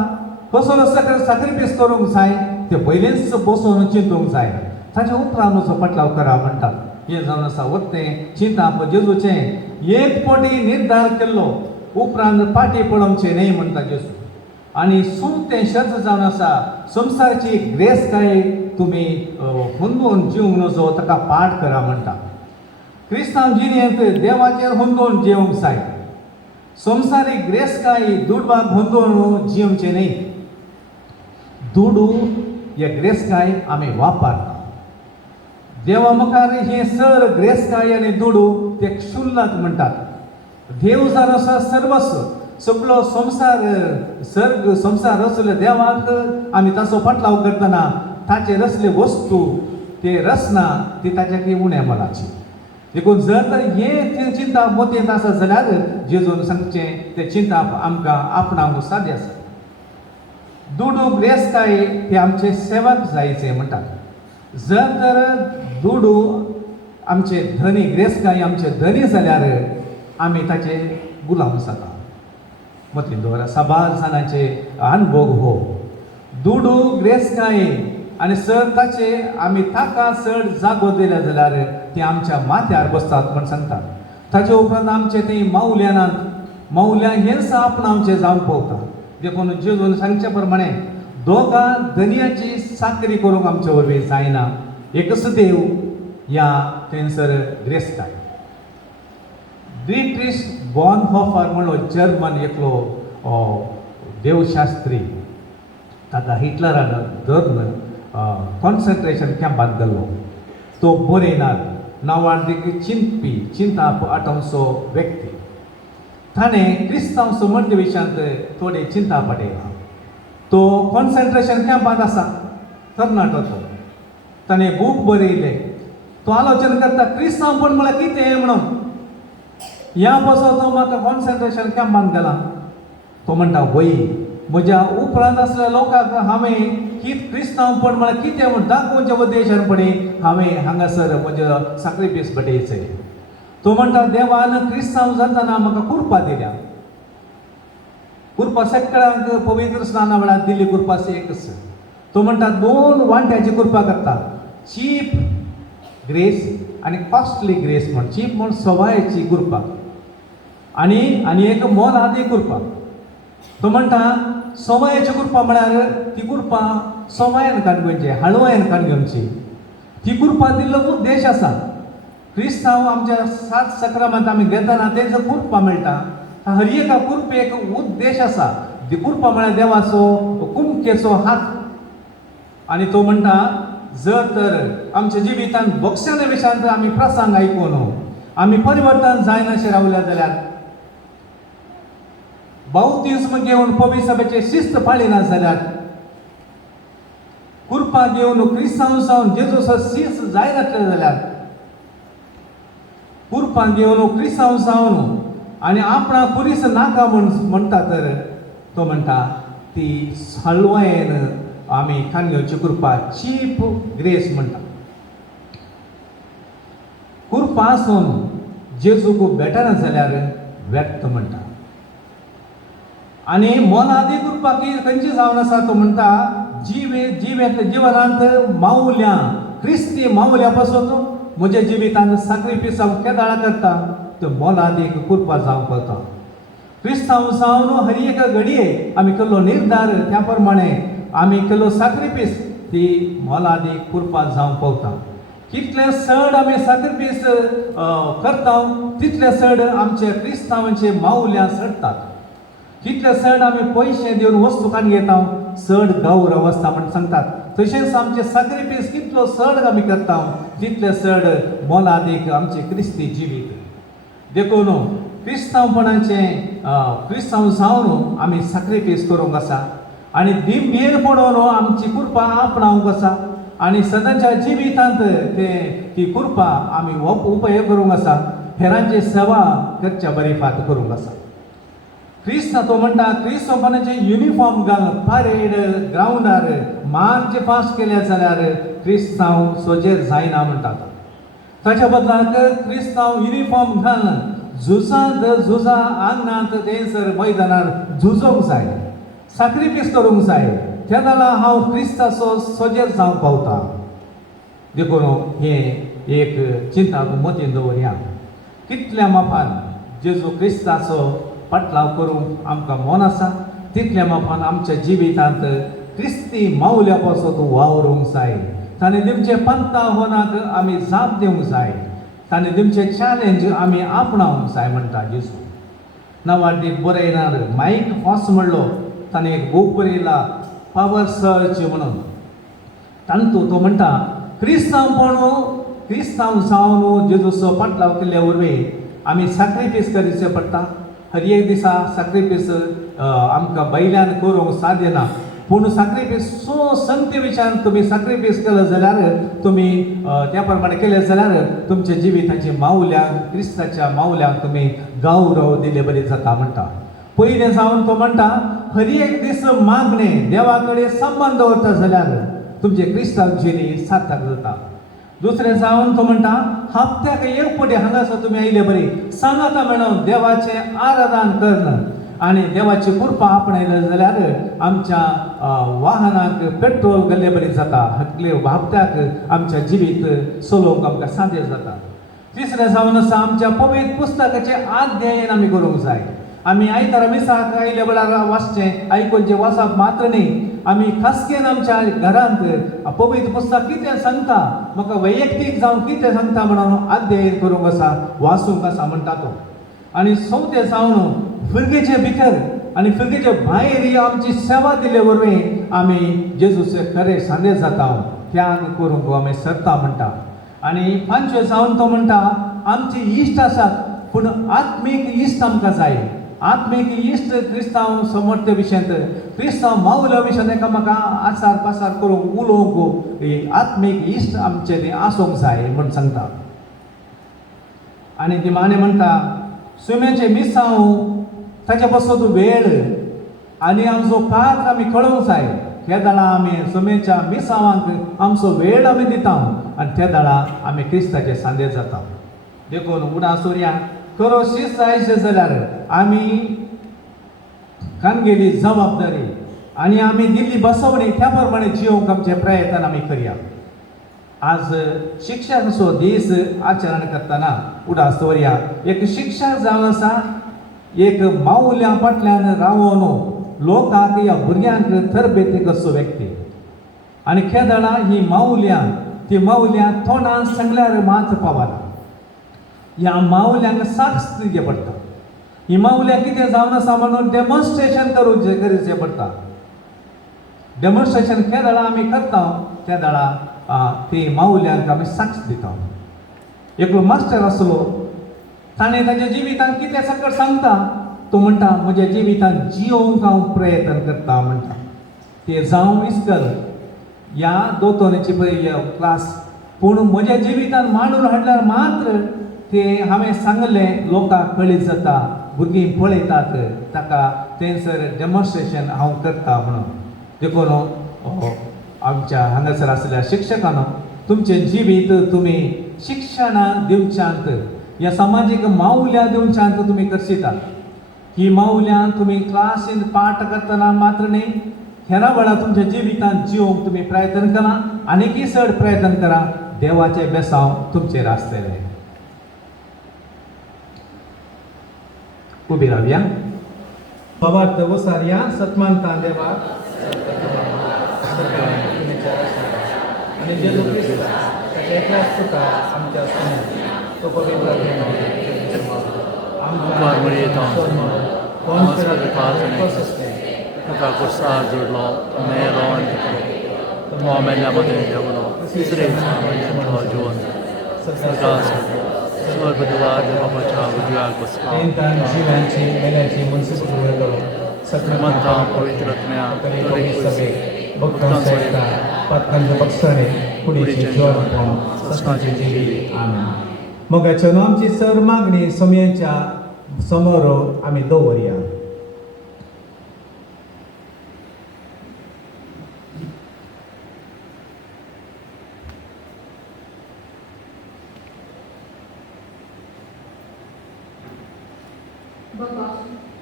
कसलो सकट सॅक्रिफायस करूंक जाय तें पयलींच बसून चिंतूंक जाय. ताच्या उपरांत म्हजो फाटलाव करा म्हणटात. हें जावन आसा वरतें चिंताप जेजूचें एक फावटी निर्धार केल्लो उपरांत फाटी पडोवचें न्ही म्हणटा जेजू. आनी सुमतें शर्त जावन आसा, संवसाराची गिरेस्तकाय तुमी हुंदून जिवंक नजो ताका पाठ करा म्हणटा. क्रिस्तांव जिणेंत देवाचेर हुंदून जिवंक जाय. संवसारीक गिरेस्तकाय दुडवाक हुंदून जिवचें न्ही. दुडू हे गिरेस्तकाय आमी वापरता. देवा मुखार हे सर गिरेस्तकाय आनी दुडू ते क्षुल्लक म्हणटात. देव जावन आसा सर्वस्व. सगळो संवसार रचले देवाक आनी ताचो फाटलाव करतना ताचेर असले वस्तू ते रचना ती ताच्या उण्या मोलाची. देखून जर तर हे चिंता मोतयेंत आसा जाल्यार जेजून सांगचें तें चिंताप आमकां आपणाक साध्य आसा. दुडू गिरेस्तकाय ते आमचे सेवक जायचे म्हणटात. जर तर दुडू आमचे धनी, गिरेस्तकाय आमचे धनी जाल्यार आमी ताचे गुलाम जाता. मतीन दवरा, सबालसानाचे अनुभव हो. दुडू गिरेस्तकाय आनी सर ताचे आमी ताका चड जागो दिले जाल्यार ती आमच्या माथ्यार बसतात म्हण सांगतात. ताचे उपरांत आमचे ती माऊल्या हेंच आपण आमचें जावन पळोवता. देखून जेजून सांगचे प्रमाणे दोगां धनयाची साकरी करूंक आमचे वरवीं जायना. एकच देव या थंयसर गिरेस्तकाय. डिट्रिश बॉनहोफर म्हणलो जर्मन एकलो देवशास्त्री. ताका हिटलरान धरून कॉन्सन्ट्रेशन कॅम्पांत घालो. तो बरयनार नांवार चिंता आटोवचो व्यक्ती. ताणें क्रिस्तांव समर्थ विशयांत थोडी चिंता पडयला. तो कॉन्सन्ट्रेशन कॅम्पांत आसा तरणाटो तो. ताणें बूक बरयलें. तो आलोचन करता क्रिस्तांवपण म्हळ्यार कितें म्हणून. ह्या पासून तो म्हाका कॉन्सन्ट्रेशन कॅम्पांत गेला. तो म्हणटा वय म्हज्या उपरांत आसलेल्या लोकांक हांवें क्रिस्तांवपण म्हळ्यार कितें म्हूण दाखोवच्या उद्देशानपणी हांवें हांगासर म्हजो सॅक्रिफीस भेटयचें. तो म्हणटा देवान क्रिस्तांव जातना म्हाका कुरपा दिल्या. कुरपा सगळ्यांक पवित्र स्नाना वेळार दिली कुरपा एकच. तो म्हणटा 2 वांट्याची कुरपा करता. चीप ग्रेस आनी कॉस्टली ग्रेस म्हण. चीप म्हण सवायची कुरपा आनी एक मोलादी कुरपा. तो म्हणटा सवायची कुरपा म्हळ्यार ती कुरपा सवायान काडूंची हळवायन काडूंची. ती कुरपा दिल्लो उद्देश आसा. क्रिस्तांव आमच्या 7 सक्रामांत आमी घेतना तेजो कुरपा मेळटा. हर एका कुरपेक उद्देश आसा. ती कुरपा म्हळ्यार देवाचो कुमकेचो हात. आनी तो म्हणटा जर तर आमच्या जिवितांत बक्षाच्या विशयांत आमी प्रसंग आयकून आमी परिवर्तन जायनाशे रावले जाल्यार बावतिस्म घेवन पवित्र सभेचे शिस्त पाळिना जाल्यार कुरपा घेवन क्रिस्तांव जावन जेजूचो शिस्त जायनासले जाल्यार कुरपा घेवन क्रिस्तांव जावन आनी आपणा पुरीस नाका म्हणटा तर तो म्हणटा ती हळवायेन आमी काडयोची कुरपा चीप ग्रेस म्हणटा. कुरपा आसून जेजूक भेटना जाल्यार व्यर्थ म्हणटा. आनी मोलादी कुरपा खंयची जावन आसा तो म्हणटा जिवनांत मावल्या क्रिस्ती मावल्या पासून म्हज्या जिवितांत सॅक्रिफीस हांव केदाळा करता तो मोलादीक कुरपा जावंक पडटा. क्रिस्तांव जावन हर एका घडये आमी केल्लो निर्धार त्या प्रमाणे आमी केल्लो सॅक्रिफीस ती मोलादी कुरपा जावंक पावता. कितले चड आमी सॅक्रिफीस करता तितले चड आमचे क्रिस्तांवांचे मावल्या चडटात. कितले चड आमी पयशे दिवन वस्तू काडून घेता चड गौरव आसता म्हण सांगतात. तशेंच आमचे सॅक्रिफीस कितलो चड आमी करता तितले चड मोलादीक आमचे क्रिस्ती जिवीत. देखून क्रिस्तांवपणाचे क्रिस्तांव जावन आमी सॅक्रिफीस करूंक आसा आनी दिंबेर पडोवन आमची कुरपा आपणावंक आसा आनी सदांच्या जिवितांत ती कुरपा आमी उपयोग करूंक आसा. हेरांची सेवा करच्या बरे फात करूंक आसा. क्रिस्त तो म्हणटा क्रिस्तपणाचे युनिफॉर्म घालून परेड ग्राउंडार मार्च पास केले जाल्यार क्रिस्तांव सोजेर जायना म्हणटात. ताच्या बदलाक क्रिस्तांव युनिफॉर्म घालून झुजा आंगणांत थंयसर मैदानार झुजोंक जाय. सॅक्रिफीस करूंक जाय. त्या जाल्यार हांव क्रिस्ताचो सोजेर जावंक पावता. देखून हे एक चिंता मतीन दवरया. कितल्या मापान जेजू क्रिस्ताचो पटलाव करूंक आमकां मोन आसा तितल्या मापान आमच्या जिवितांत क्रिस्ती मावल्या पासून वावरूंक जाय. ताणें दिवचे पंथा होनाक आमी जाप दिवंक जाय. ताणें दिवचे चॅलेंज आमी आपणावंक जाय म्हणटा जेजू. नांवाडीक बरयणार माईक हॉस म्हणलो ताणें एक बूक बरयला पावर सर्च म्हणून. तातूंत तो म्हणटा क्रिस्तांव जावन जेजूचो पटलाव केल्ले वरवीं आमी सॅक्रिफीस करचें पडटा. हर एक दिसा सॅक्रिफीस आमकां बैल्यान करूंक साध्य ना. पूण सॅक्रिफीस संगते विचारान तुमी सॅक्रिफीस केलो जाल्यार तुमी त्या प्रमाणे केले जाल्यार तुमच्या जिविताची मावल्यांक क्रिस्ताच्या मावल्यांक तुमी गौरव दिले बरे जाता म्हणटा. पयलें जावन तो म्हणटा हर एक दीस मागणे देवा कडेन संबंद दवरता जाल्यार तुमचे क्रिस्तांव जिणी सार्थक जाता. दुसरें जावन तो म्हणटा हप्त्याक एक फावटी हांगासर तुमी आयले बरे सांगाता म्हणून देवाचें आराधन करन आनी देवाची कृपा आपणायले जाल्यार आमच्या वाहनाक पेट्रोल घाल्ले बरें जाता. हप्त्याक आमच्या जिवीत चलोवंक आमकां साध्य जाता. तिसरें जावन आसा आमच्या पवित्र पुस्तकाचें अध्ययन आमी करूंक जाय. आमी आयतारा मिसाक आयले वेळार वाचचें आयकूनचें वचप मात्र न्ही. आमी खासकेन आमच्या घरांत पवित्र पुस्तक कितें सांगता म्हाका वैयक्तीक जावन कितें सांगता म्हणून अध्ययन करूंक आसा वाचूंक आसा म्हणटा तो. आनी चवथें जावन भुरगेचे भितर आनी भुरगेचे भायर ही आमची सेवा दिले वरवीं आमी जेजूचे खरे सांदेर जाता त्याग करूंक आमी सरता म्हणटा आनी पांचवे जावन तो म्हणटा आमचे इश्ट आसात पूण आत्मीक इश्ट आमकां जाय आत्मीक इश्ट क्रिस्तांव समर्थ विशयांत क्रिस्तांव माऊल्या विशयांत एकामेका आसार पासार करूंक उलोवंक आत्मीक इश्ट आमचे ते आसूंक जाय म्हण सांगता आनी निमाणे म्हणटा सुम्याचे मिसांव ताचे पासून वेळ आनी आमचो पात आमी कळोवंक जाय त्या दाळा आमी सुम्याच्या मिसांवांक आमचो वेळ आमी दिता आनी त्या दाळा आमी क्रिस्ताचे सांदेर जाता देखून उडा सोर्या खरो शिस्त जायचे जाल्यार आमी खानगेली जबाबदारी आनी आमी दिल्ली बसवणी त्या प्रमाणे जिवंक आमचे प्रयत्न आमी करया आज शिक्षकाचो दीस आचरण करतना उडास दवरया एक शिक्षक जावन आसा एक माऊल्या फाटल्यान रावून लोकांक ह्या भुरग्यांक तरबेती करचो व्यक्ती आनी खेदाळा ही माऊल्या तोंडान सांगल्यार मात पावना ह्या माऊल्यांक साक्ष दिवचे पडटा ही माऊल्या कितें जावन आसा म्हणून डेमॉन्स्ट्रेशन करचें पडटा डेमॉन्स्ट्रेशन खेदाळा आमी करता त्या दाळा ती माऊल्यांक आमी साक्ष दिता एकलो मास्टर आसलो ताणें ताच्या जिवितांत कितें सकट सांगता तो म्हणटा म्हज्या जिवितांत जिवंक हांव प्रयत्न करता म्हणटा ते जावं इस्कल ह्या दोतोराची क्लास पूण म्हज्या जिवितांत मांडून हाडल्यार मात्र ते हांवें सांगलें लोकांक कळीत जाता भुरगीं पळयतात ताका थंयसर डेमॉन्स्ट्रेशन हांव करता म्हणून देखून आमच्या हांगासर आसलेल्या शिक्षकांनो तुमचें जिवीत तुमी शिक्षणां दिवच्यांत ह्या सामाजीक माऊल्या दिवच्यांत तुमी करशितात ही माऊल्यां तुमी क्लासीन पाठ करतना मात्र न्ही हेरा वेळा तुमच्या जिवितांत जिवंक तुमी प्रयत्न करा आनीकय चड प्रयत्न करा देवाचें बेसांव तुमचेर आसतलें उबी रावया बाबार्थ वसारया सतमानता देवाक आनी जेजू क्रिस्त ताच्या एकल्याच तुका आमच्या समोर तो पवित्र जीवांची मेल्याची मनसूख करो सत्मंता पवित्रत्म्या भक्तांचा पातकांचे पक्षाने कुडीची ज्वार सस्ताची जिवी आमेन मोगाच्या आमची सर मागणी समयाच्या समोर आमी दवरया बाबा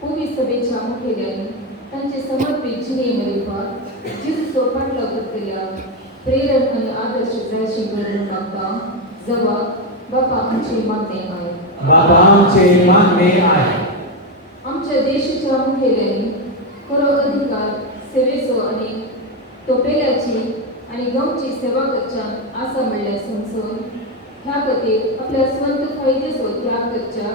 पूर्वी सभेच्या मुखेल्याने तांचे समर्पित जिणे मेळपाक जिजूचो फाटलो करतल्या प्रेरक आनी आदर्श जायचे करून मागता जबाब बाबा आमचे मागणे आहे बाबा आमचे मागणे आहे आमच्या देशाच्या मुखेल्याने खरो अधिकार सेवेचो आनी तोपेल्याची आनी गांवची सेवा करच्यान आसा म्हणल्यार संसद ह्या खातीर आपल्या स्वंत फायदेचो त्याग करच्या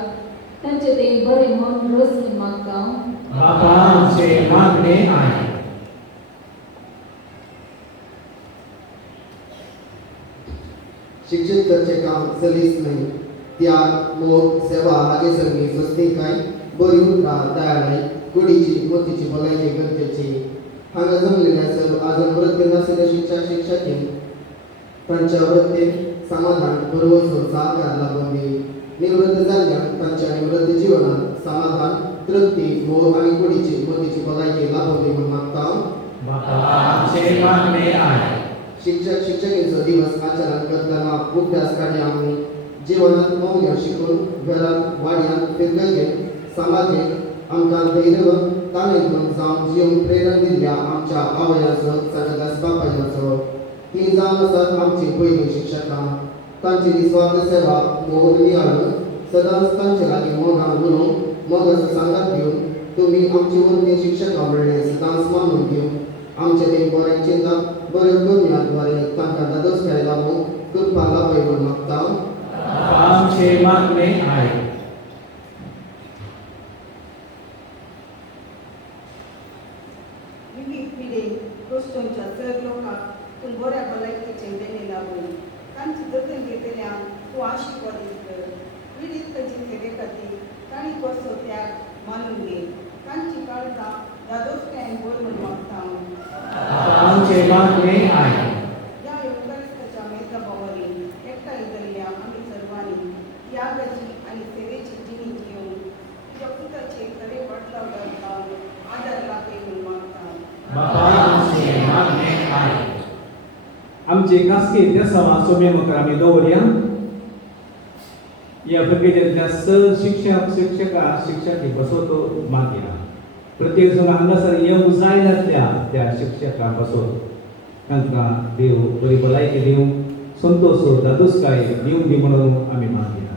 तांचे ते बरे मन रस मागता बाबा आमचे मागणे आहे शिक्षित करचे काम सलीस नाही त्याग मोग सेवा हागे सगळी स्वस्तिकाय बरी दयाळाय कुडीची मोतीची भलायची गरजेची हांगा जमलेल्या सर्व आजून वृत्ती नसलेल्या शिक्षकांनी तांच्या वृत्तीत समाधान भरवसो सहकार लाभून दी निवृत्त जाल्ल्यान तांच्या निवृत्त जीवनात समाधान तृप्ती मोग आणि कुडीची मोतीची भलायकी लाभून दी म्हणून मागता बाबा आमचे मागणे आहे शिक्षकेचो दिवस आचरण करतना अभ्यास काढे आम्ही जीवनात मौल्य शिकून घरात वाड्यात फिरगेन समाजीक आमकां धैर्य ताणें घेवन जावन जीवन प्रेरण दिल्ल्या आमच्या आवयाचो सगळ्याच बापायाचो ती जावन आसात आमची पयलीं शिक्षकां तांची निस्वार्थ सेवा मोग नियाळ सदांच तांचे लागीं मोगान उलोवंक मोगाचो सांगात घेवन तुमी आमची वर्णी शिक्षकां म्हणलें सदांच मानून घेवन आमचे ते बरें चिंता बऱ्यो करण्याद्वारे तांकां दादोसकाय लावूंक कृपा लाभय म्हूण मागता आमचे मागणे आहे विविध पिढे गोष्ट भलायकेचे देणे लावून तांची जतन घेतल्याक तूं आशीर्वादीत कर. पीडित तांची सेवे खातीर तांणी कसो त्याग मानून घे. तांची काळजां दादोसक्यान बोल म्हूण मागता हांव. आमचे मागणे आय. या युक्ताच्या मेजबावरी एकठांय जाल्ल्या आमी सर्वांनी त्यागाची आनी सेवेची जिणी जिवन तुज्या पुताचे खरे वाटलाव घालपाक आदार लागे म्हूण मागता हांव. आमचे मागणे आय. आमचे खासगी देसावा सोमेमकर आमी दवरया. या प्रक्रियेतल्या शिक्षक शिक्षकी बसवतो मागया. प्रत्येक जण हांगासर येवंक जाय जातल्या त्या शिक्षकां बसोत तांकां देव बरी भलायकी दिवं, संतोष दादोसकाय दिवं दी म्हणून आमी मागया.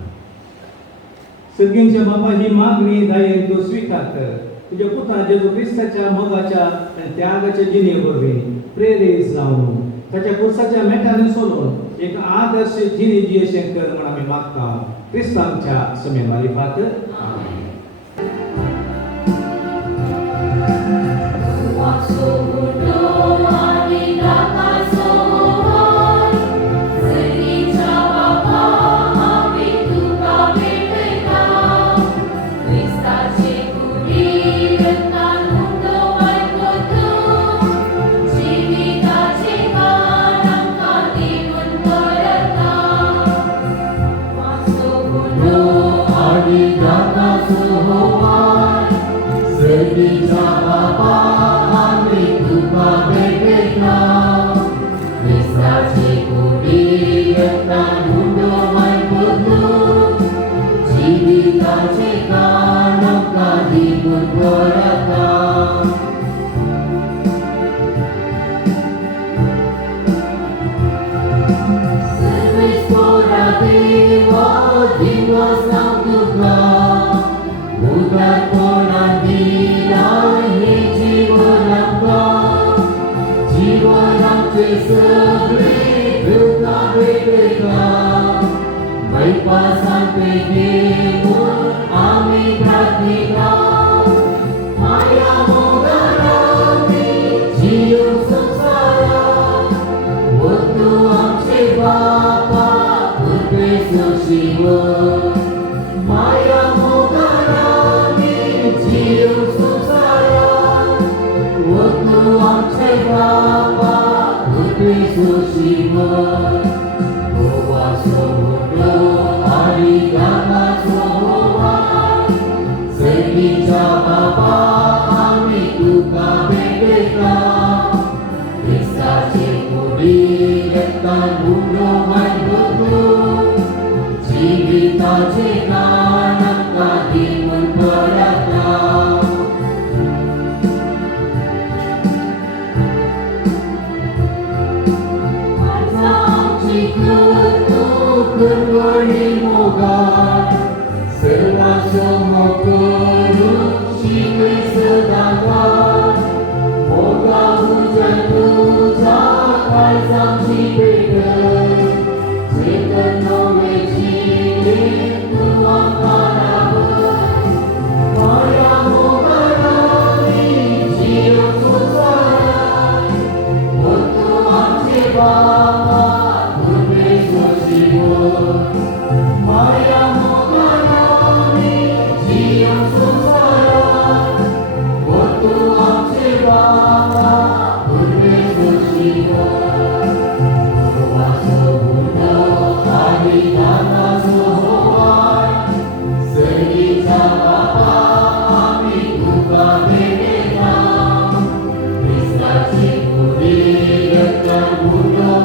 सगळ्यांच्या बाबा ही मागणी दायेन तूं स्विकार कर. तुज्या पुता जेजू क्रिस्ताच्या मोगाच्या आनी त्यागाच्या जिणे वरवीं प्रेरीत जावन ताच्या कुर्साच्या मेटांनी सोलून एक आदर्श जिणे जियेशें कर म्हण आमी मागता. क्रिस्तांच्या समे मारिफात आमेन.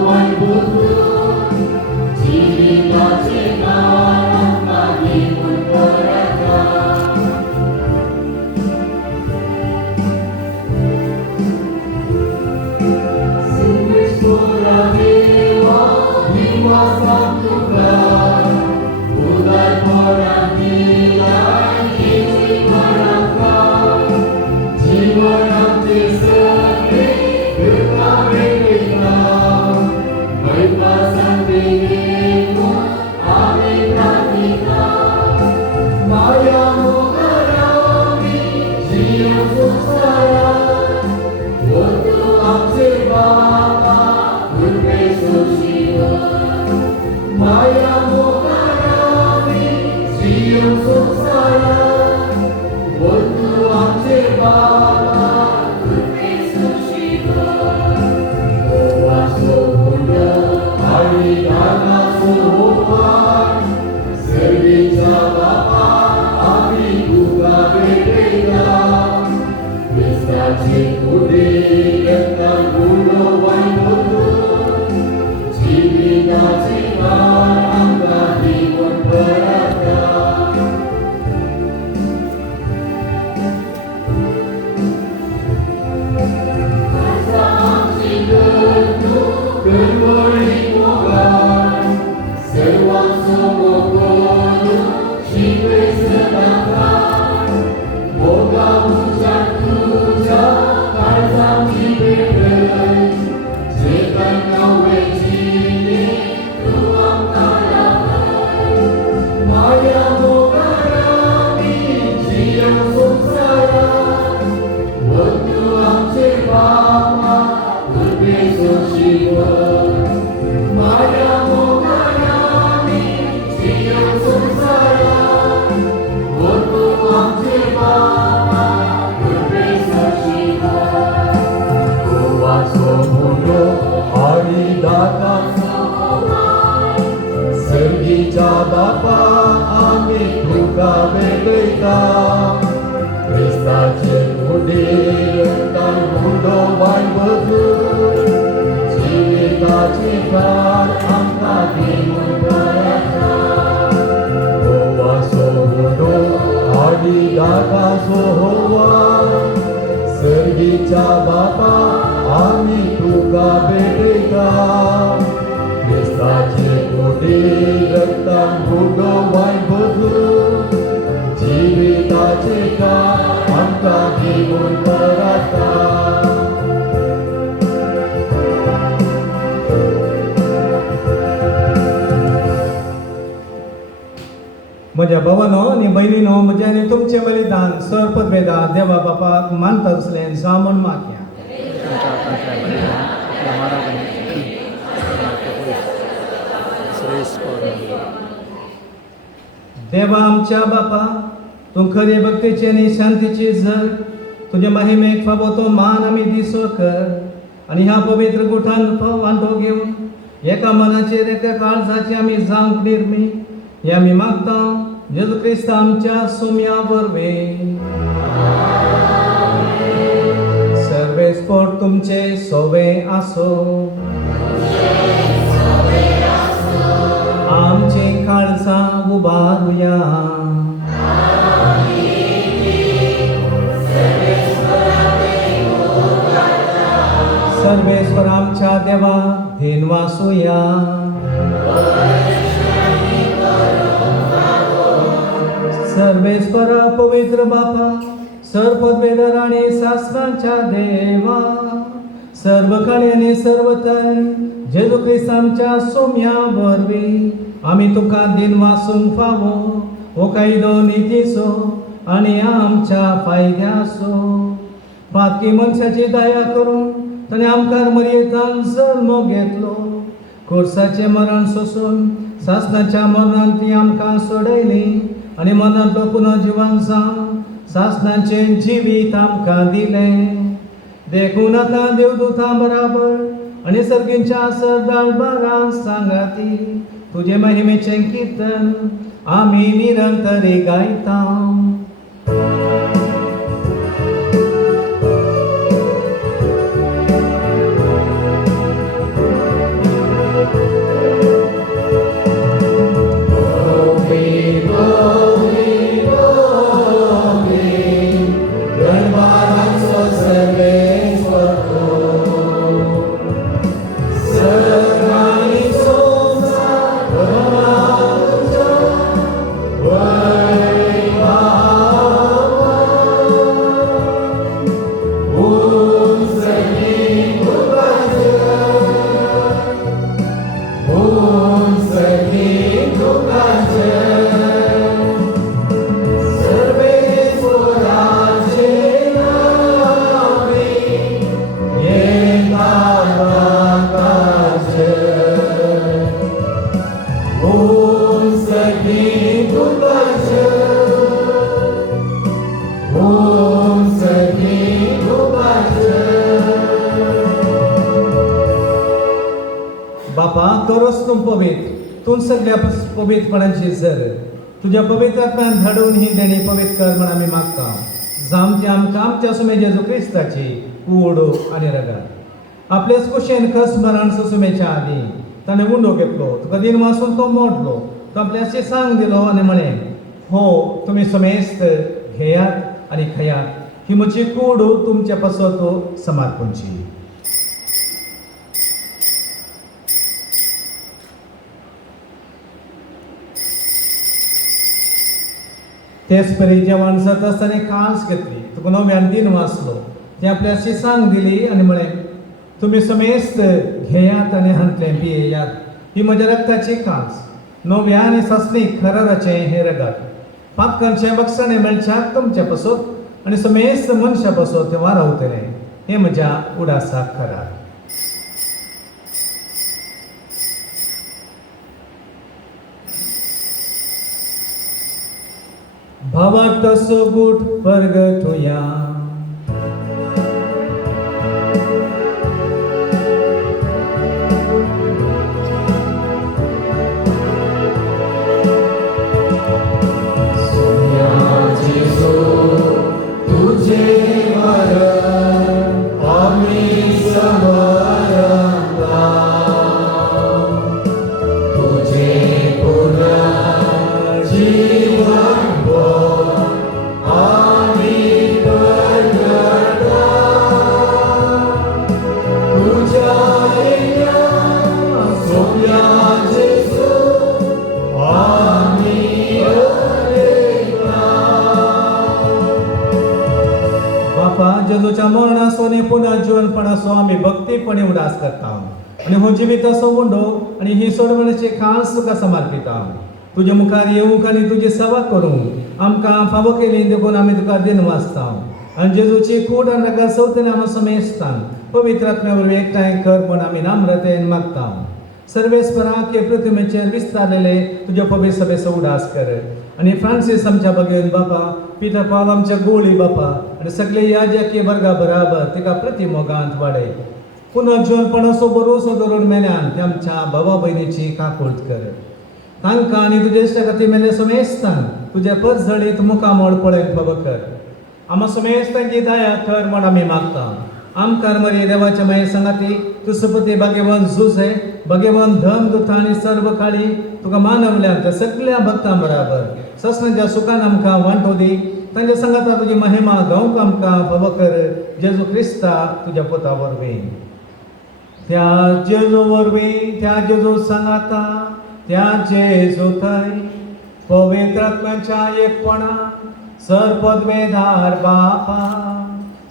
One म्हज्या भावानो आनी भयणीनो, म्हजें आनी तुमचें बलिदान सर्पद्वेदा देवा बापाक मानता तसलें जा म्हूण मागया. देवा आमच्या बापा, तूं खरी भक्तीची आनी शांतीची जग, तुज्या महिमेक फावो तो मान आमी दिसो कर आनी ह्या पवित्र गुठान वांटो घेवन एका मनाचेर एका काळजाची आमी जावंक निर्मी हे आमी मागता जेजू क्रिस्त आमच्या सोम्या वरवीं. सर्वेस्पोर तुमचे सोवे आसो. आमचे काळजां उबारुया. सर्वेस्वर आमच्या देवा धीन वासुया. सर्वेस्वर पवित्र बापा, सर्वपदवेदर आणि शास्त्रांच्या देवा, सर्व काळी आणि सर्व तरी जेजू ख्रिस्त आमच्या सोम्या वरवीं आमी तुका दिन वासूंक फावो हो कायदो नितीचो आनी आमच्या फायद्याचो. पातकी मनशाची दया करून ताणें आमकां मर्यादान जल्म घेतलो. खुर्साचें मरण सोसून सासणाच्या मरणान ती आमकां सोडयली आनी मरणांतलो पुनर्जीवन जावन सासणाचें जिवीत आमकां दिलें. देखून आतां देवदूतां बराबर आनी सर्गींच्या सरदारबारां सांगाती तुजे महिमेचें किर्तन आमी निरंतरी गायता. Bye. बापा करोस तूं पवित्र तूं सगळ्या पवित्रपणाची जर तुझ्या पवित्र आत्म्यान धाडून ही देणी पवित्र कर म्हण आमी मागता जामते आमकां आमच्या सुमे जेजू क्रिस्ताची कूड आनी रगत आपलेच कुशेन कस मरण सुसुमेच्या आदी ताणें उंडो घेतलो तुका दिन वासून तो मोडलो तो आपल्याशी सांग दिलो आनी म्हळें हो तुमी समेस्त घेयात आनी खयात ही म्हजी कूड तुमच्या पासत समार्पणची. तेच परी जेवण जात आसतना कांस घेतली तुका नव्यान दिन वाचलो ते आपल्याशी सांग दिली आनी म्हळें तुमी समेस्त घेयात आनी हांतलें पियेयात ही म्हज्या रक्ताची कांस नव्या आनी सस्नीक खराराचें हें रगत पातकांचें बक्षणे मेळच्याक तुमच्या पासत आनी समेस्त मनशा पासत तें वारावतलें हें म्हज्या उडासाक खरात. भावाक तसो गुट परगटुया जेजूच्या मरणासो आनी पुन्हा जिवनपणासो आमी भक्तीपणे उडास करता आनी हो जिविताचो उंडो आनी ही सोडवण्याची खास तुका समर्पिता. तुजे मुखार येवंक आनी तुजी सेवा करूंक आमकां फावो केली देखून आमी तुका दिन वाचता आनी जेजूची कूड आनी रगत सवतले आमी समेस्तान पवित्र आत्म्या वरवीं एकठांय कर म्हूण आमी नम्रतेन मागता. सर्वेस्पराक हे प्रतिमेचेर विस्तारलेले तुज्या पवित्र सभेचो उडास कर आनी फ्रांसीस आमच्या भगेन बापा पिता पाल आमच्या गोळी बापा आनी सगळे याजकीय वर्गा बराबर तिका प्रतिमोगांत वाडय. पुन्हा जिवनपणाचो भरोसो धरून मेल्यान ते आमच्या भावा भयणीची काकूळट कर तांकां आनी तुजे इश्टा खातीर मेले समेस्तान तुजे परजडीत मुखामोळ पळयन फावो कर. आमी समेस्तांची दया कर म्हूण आमी मागता. आमकां मरी देवाच्या माये संगाती तुसपती भाग्यवान जुजे भगवान धमदूत आनी सर्व काळी तुका मानवल्यान त्या सगळ्या भक्तां बराबर ससनाच्या सुखान आमकां वांटो दी तांच्या संगाता तुजी महिमा गावंक आमकां फावो कर जेजू क्रिस्ता तुज्या पुता वरवीं. त्या जेजू वरवीं त्या जेजू संगाता त्या जेजू थंय पवित्र आत्म्याच्या एकपणान सरपदवेधार बापा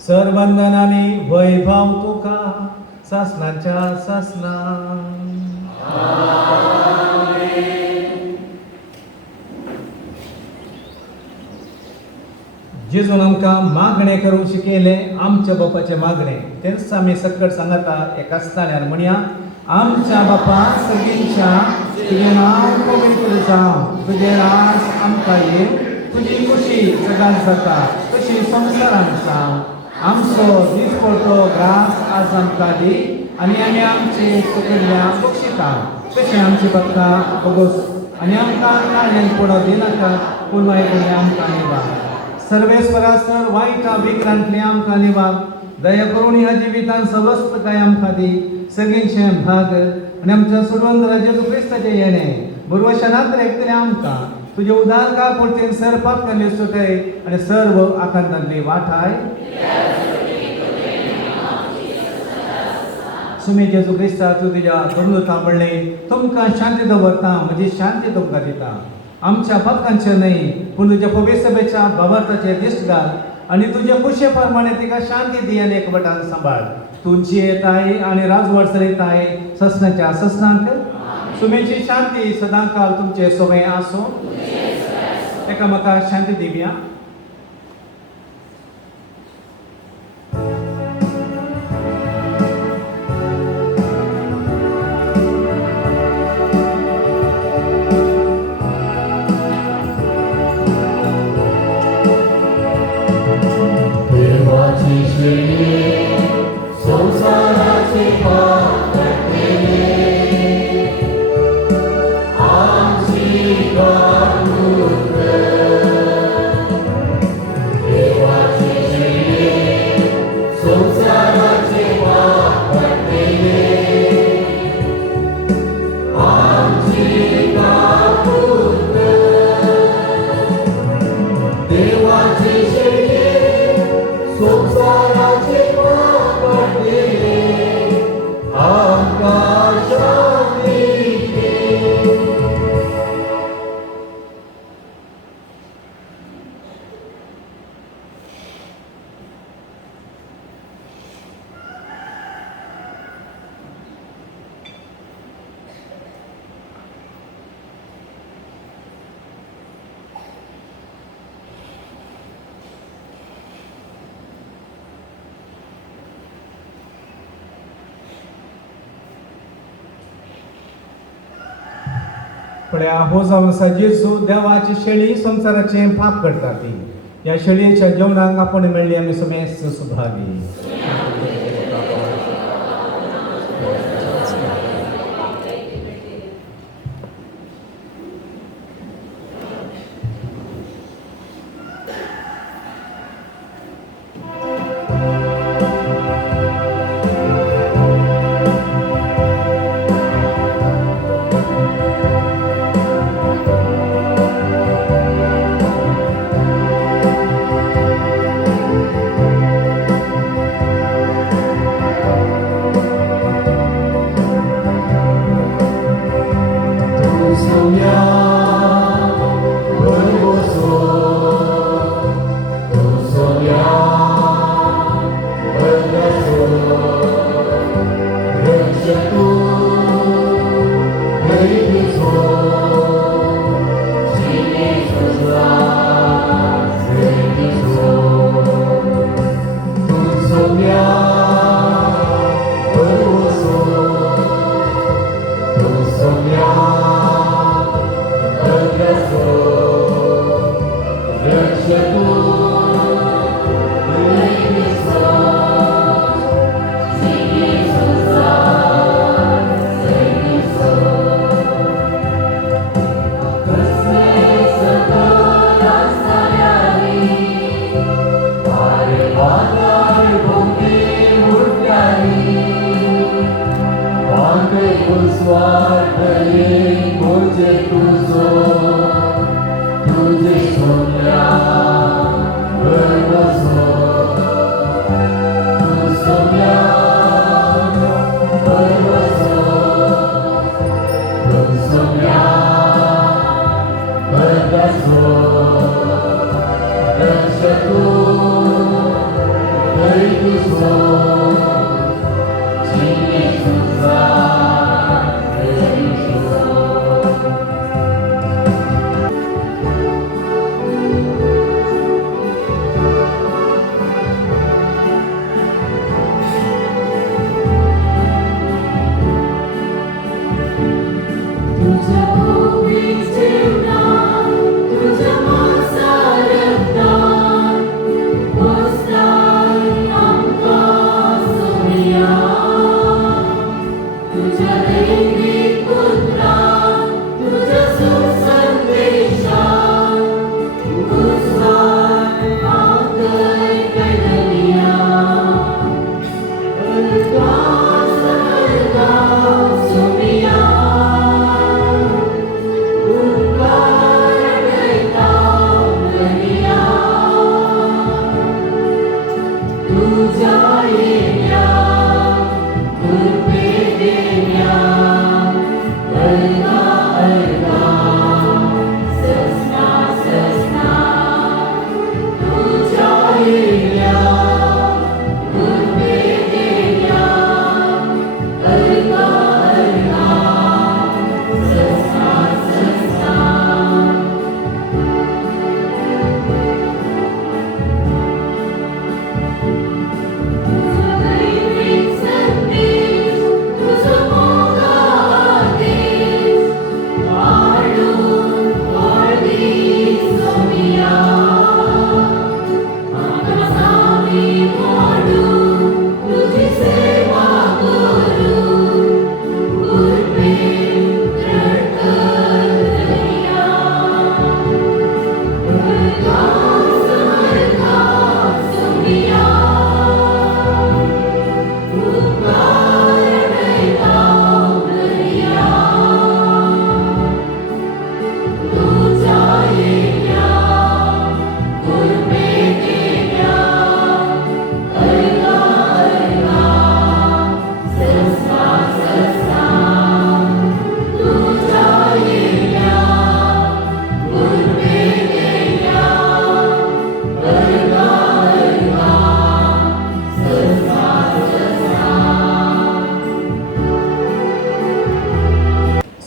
सर्वंदन आनी वैभव तुका ससनाच्या ससना. जेजून आमकां मागणें करूंक शिकयले आमच्या बापाचे मागणें तेच आमी सकट सांगता एका आसताल्यार म्हणया आमच्या बापा सगळींच्या तुजें नांव पवित्र जावं तुजें राज आमकां ये तुजी खुशी जगांत जाता तशी संवसारांत जावं. आमचो दिसपडटो ग्रास आज आमकां दी आनी आमी आमचे चुकल्ल्यांक बक्षिता तशें आमची भक्तां बोगोस आनी आमकां नाल्यांक पडो दिनाका पूण वायट आमकां निवार. सर्वेस्परा सर वायटा विघ्नांतले आमकां निवार. दया करून ह्या जिवितांत समस्त काय आमकां दी सगळींचे भाग आनी आमच्या सुरवंदरा जेजू क्रिस्ताचें येणें बरवशानांत रेखतलें आमकां तुजे उदारका पुर्तीन सरपात केल्ली सुटय आनी सर्व आकांतांतली वाठाय सुमी जेजू क्रिस्ता तूं तुज्या धर्मदूतां म्हणलें तुमकां शांती दवरता म्हजी शांती तुमकां दिता. आमच्या पथकांचेर न्हय पूण तुज्या पवित्र सभेच्या भावार्थाचेर दिश्ट घाल आनी तुजे कुशे प्रमाणे तिका शांती दी आनी एकवटान सांबाळ. तुमची येताय आनी राजवट चलयताय ससनाच्या ससनांक सुमेची शांती सदां काल तुमचे सोबे आसूं. एकामेकाक शांती दिवया. संसाराचे पाप कटले पळया हो जावन आसा जेजू देवाची शेळी संवसाराचे पाप करता ती ह्या शेळयेच्या जेवणाक आपण मेळ्ळी आमी सगळे सुभागी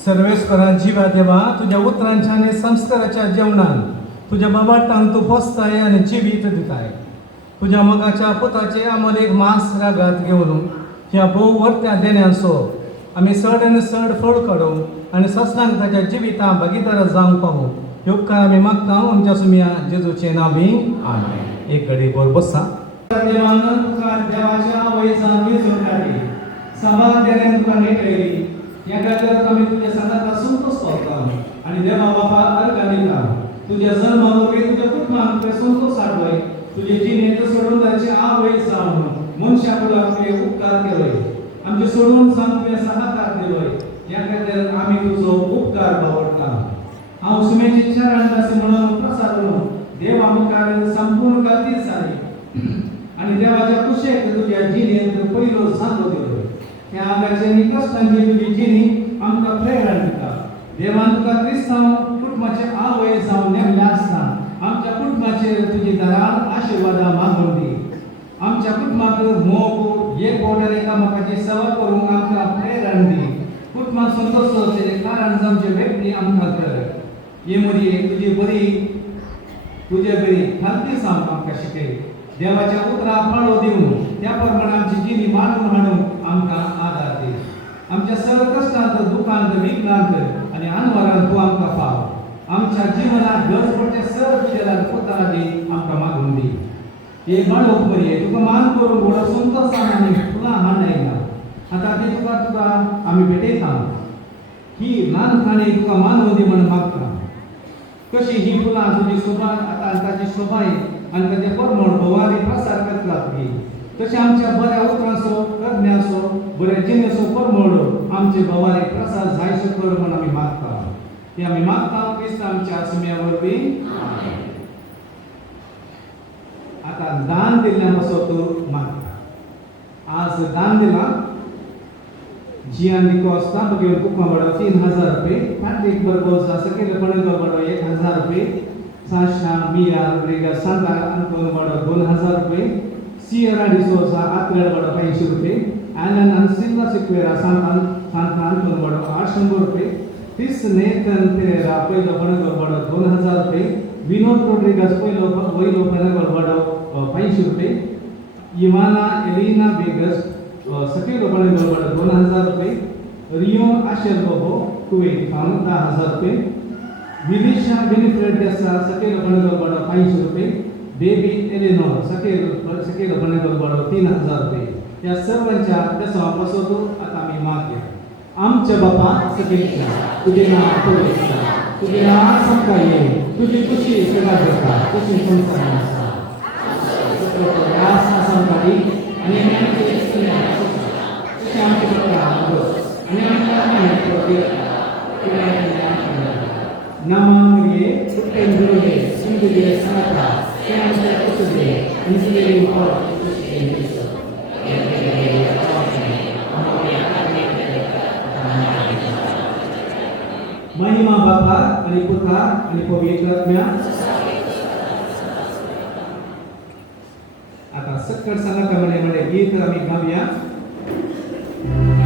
सर्वेस्परा जीवा देवा तुझ्या उतरांच्या आणि संस्काराच्या जेवणान तुझ्या बाबाटांक तू पोसताय आणि जिवीत दिताय तुझ्या मगाच्या पुताचे आमोल एक मास रागात घेऊन ह्या भोवरत्या देण्याचो आमी चड आनी चड फळ काडूं आनी सस्नांक ताच्या जिवितां भागीदार जावंक पावूं हे उपकार आमी मागता आमच्या सुमिया जेजूचे नांवी आमेन. एक घडी बोर बसा. देवान तुका देवाच्या वयसान वेचून काडली, सांबाळ देण्यान तुका नेटयली, ह्या खातीर आमी तुज्या सदांच संतोश करता आनी देवा बापा अर्घ दिता. तुज्या जल्माक वगैरे तुज्या कुटुंबाक तुवें संतोश हाडलोय, तुजे जिणेंत सोडून जायचे आवय जावन मनशा फुडार तुवें उपकार केलोय, आमचे सोडून जावन तुवें सहकार दिलोय, ह्या खातीर आमी तुजो उपकार बावडटा. हांव सुमेची चरण दासी म्हणून प्रसाद करून देवा मुखार संपूर्ण गती जाली आनी देवाच्या कुशेक तुज्या जिणेंत पयलो जागो दिलोय. ह्या आगाच्या आनी कश्टांची तुजी जिणी आमकां प्रेरणा दिता. देवान तुका क्रिस्तांव कुटुंबाचे आवय जावन नेमले आसता आमच्या कुटुंबाचेर तुजी दारान आशिर्वादां मागून दी. आमच्या कुटुंबाक मोग एकवटान एकामेकाची सेवा करूंक आमकां प्रेरणा दी. कुटुंबाक संतोश जावचें कारण जावचे व्यक्ती आमकां कर. हे मदी तुजी बरी खालती सांग आमकां शिकय. देवाच्या उतरां फळो दिवन त्या प्रमाणे आमची जिणी मांडून हाडूंक आमकां आदार दी. आमच्या सगळ्या कश्टांत दुखांत विघ्नांत आनी अनवरांत तूं आमकां पाव. आमच्या जिवनांत गरज पडचे सर तुज्या पुतारा दी आमकां मागून दी. हे बाळोक बरी तुका मान करून व्हडलो संतोशान आनी फुलां हाडलायना. आतां ती तुका आमी भेटयता. ही ल्हानखाणी तुका मानवूं दी म्हण मागता. कशी ही फुलां तुजी शोभा आतां ताची शोभाय आनी ताचे परमळ बोवारी प्रसार करतात ती, तशें आमच्या बऱ्या उतरांचो प्रज्ञाचो बऱ्या जिणेचो परमळ आमचे बोवारी प्रसार जायसो कर म्हण आमी मागता. हे आमी मागता क्रिस्त आमच्या सुम्या वरवीं. आतां दान दिल्ल्या पासो तूं मागता. आज दान दिलां जियान दिको आसता बघेन कुकमा बडो 3000 रुपये, कार्तिक बरगोजा सकेल पणगल बडो 1000 रुपये, साशा मिया रेगा सांता अंतोन बडो 2000 रुपये, सियरा डिसोजा आत्रेल बडो 500 रुपये, आनंद सिल्वा सिक्वेरा सांता अंतोन बडो 800 रुपये, क्रिस नेथन पेरेरा पयलो पणगल बडो 2000 रुपये, विनोद रोड्रिगस पयलो वयलो पणगल बडो 500 रुपये, इवाना एलिना वेगस सकेल पणगल बडो 2000 रुपये, रियोन आशेल बाबो कुवेत 10,000 रुपये, विलिशा विनिफ्रेड डेसा सकेल पणगल बडो 500 रुपये, बेबी एलिनोर सकेल पणगल बडो 3000 रुपये. या सर्वांच्या देशवापासो तूं आतां आमी मागया. आमचे बापा सकेलच्या तुजें नांव पवित्र जा, तुजें नांव संका ये, तुजी खुशी सदां जाता तशी संवसारांत आसा. आसा संकारी आनी आमचे तशें आमचे बापा आनी आमकां नामा मुगे पुट्टेन दुरोगे सुंदरे साता ते आमचे कुसुदे निसलेली पाव महिमा बापा आणि पुत्र आणि पवित्र आत्म्या. आता सक्कड सांगा म्हणे गीत आम्ही गाऊया. Yeah.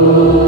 Amen.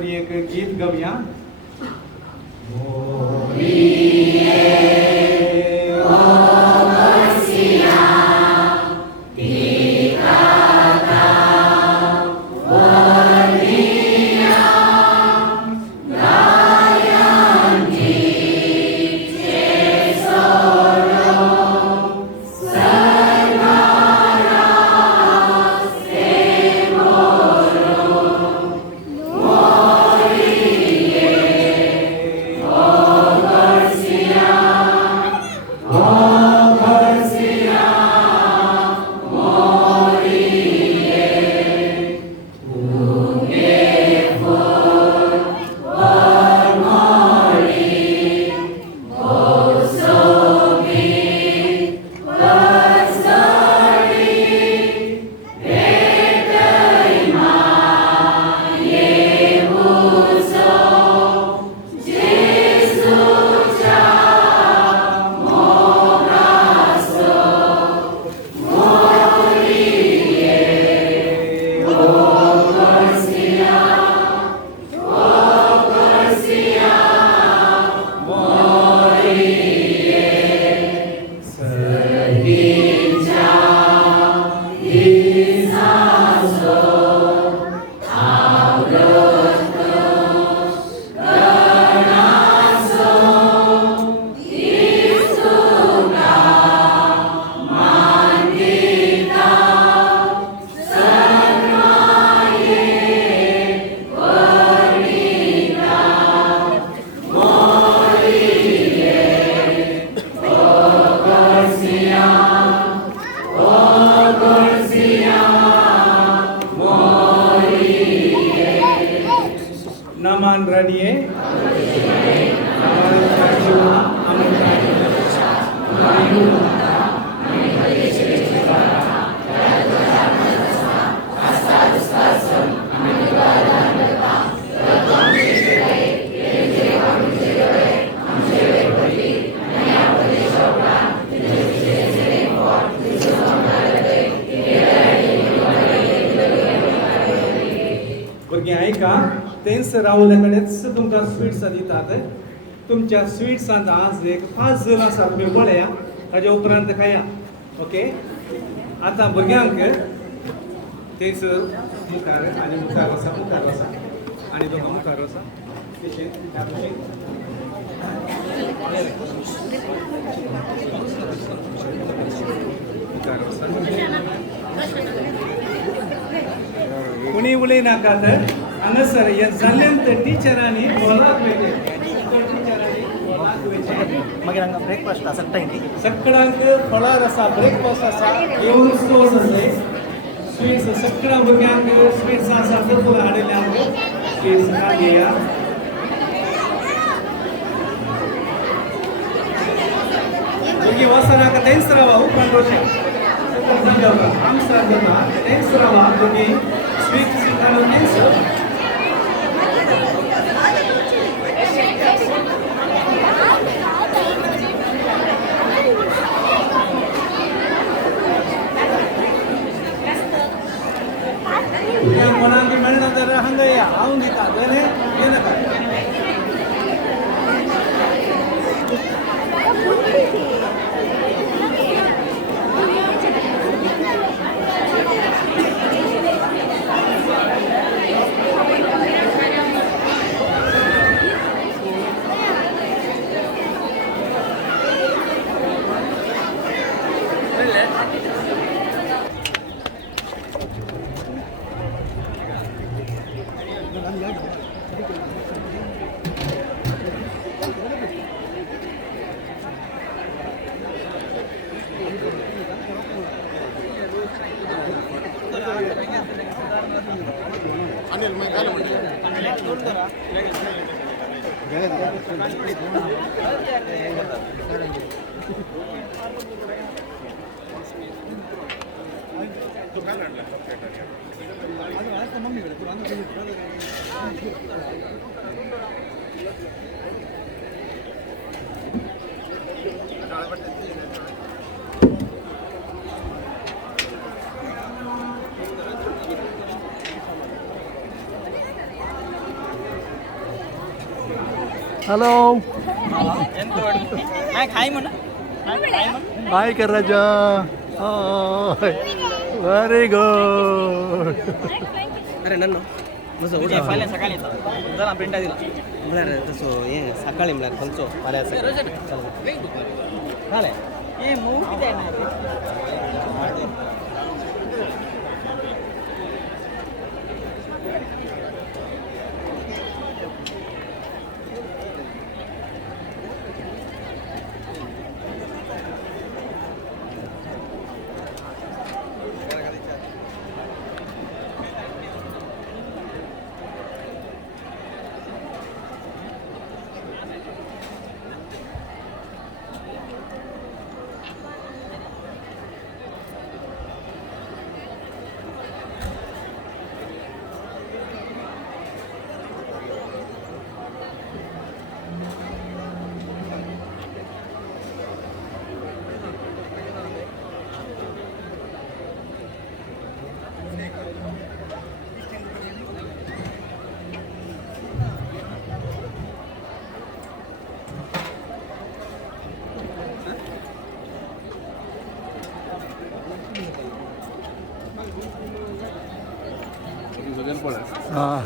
बरी एक गीत गाऊया. Naman radie. भुरगीं ऐका तेंच रावले कडेच तुमकां स्वीट्स दितात. तुमच्या स्वीट्सांत आज एक 5 जण आसा तुमी पळया, ताज्या उपरांत खाया. ओके. आतां भुरग्यांक तेंच मुखार आनी मुखार वसा आनी दोगां मुखार वसा. त्या भशेन मुखार वसा. कोणी उलयनाकात. हांगासर हे जाल्ल्यान टिचरांनी बोलाक वयचे. मागीर हांगा ब्रेकफास्ट आसा सकाळांक फळार आसा, ब्रेकफास्ट आसा, घेवन स्टोर्स आसले. स्वीट्स सकाळां भुरग्यांक स्वीट्स आसा तर हाडिल्ल्यांक स्वीट्स घेया. भुरगीं वचनाका तेंच रावा उपरांत वचें. आमसार जाता तेंच रावा भुरगीं स्वीट्स घालून तेंच. कोणाक मेळना जाल्यार हांगा या, हांव दिता. येनाका. हॅलो हाय कर राजा व्हेरी गुड अरे नन्नो फाल्यां सकाळीं येता जरा प्रिंटा दिला म्हळ्यार तसो हें सकाळीं म्हळ्यार खंयचो फाल्यां सकाळीं फाल्यां हे मूव कितें हां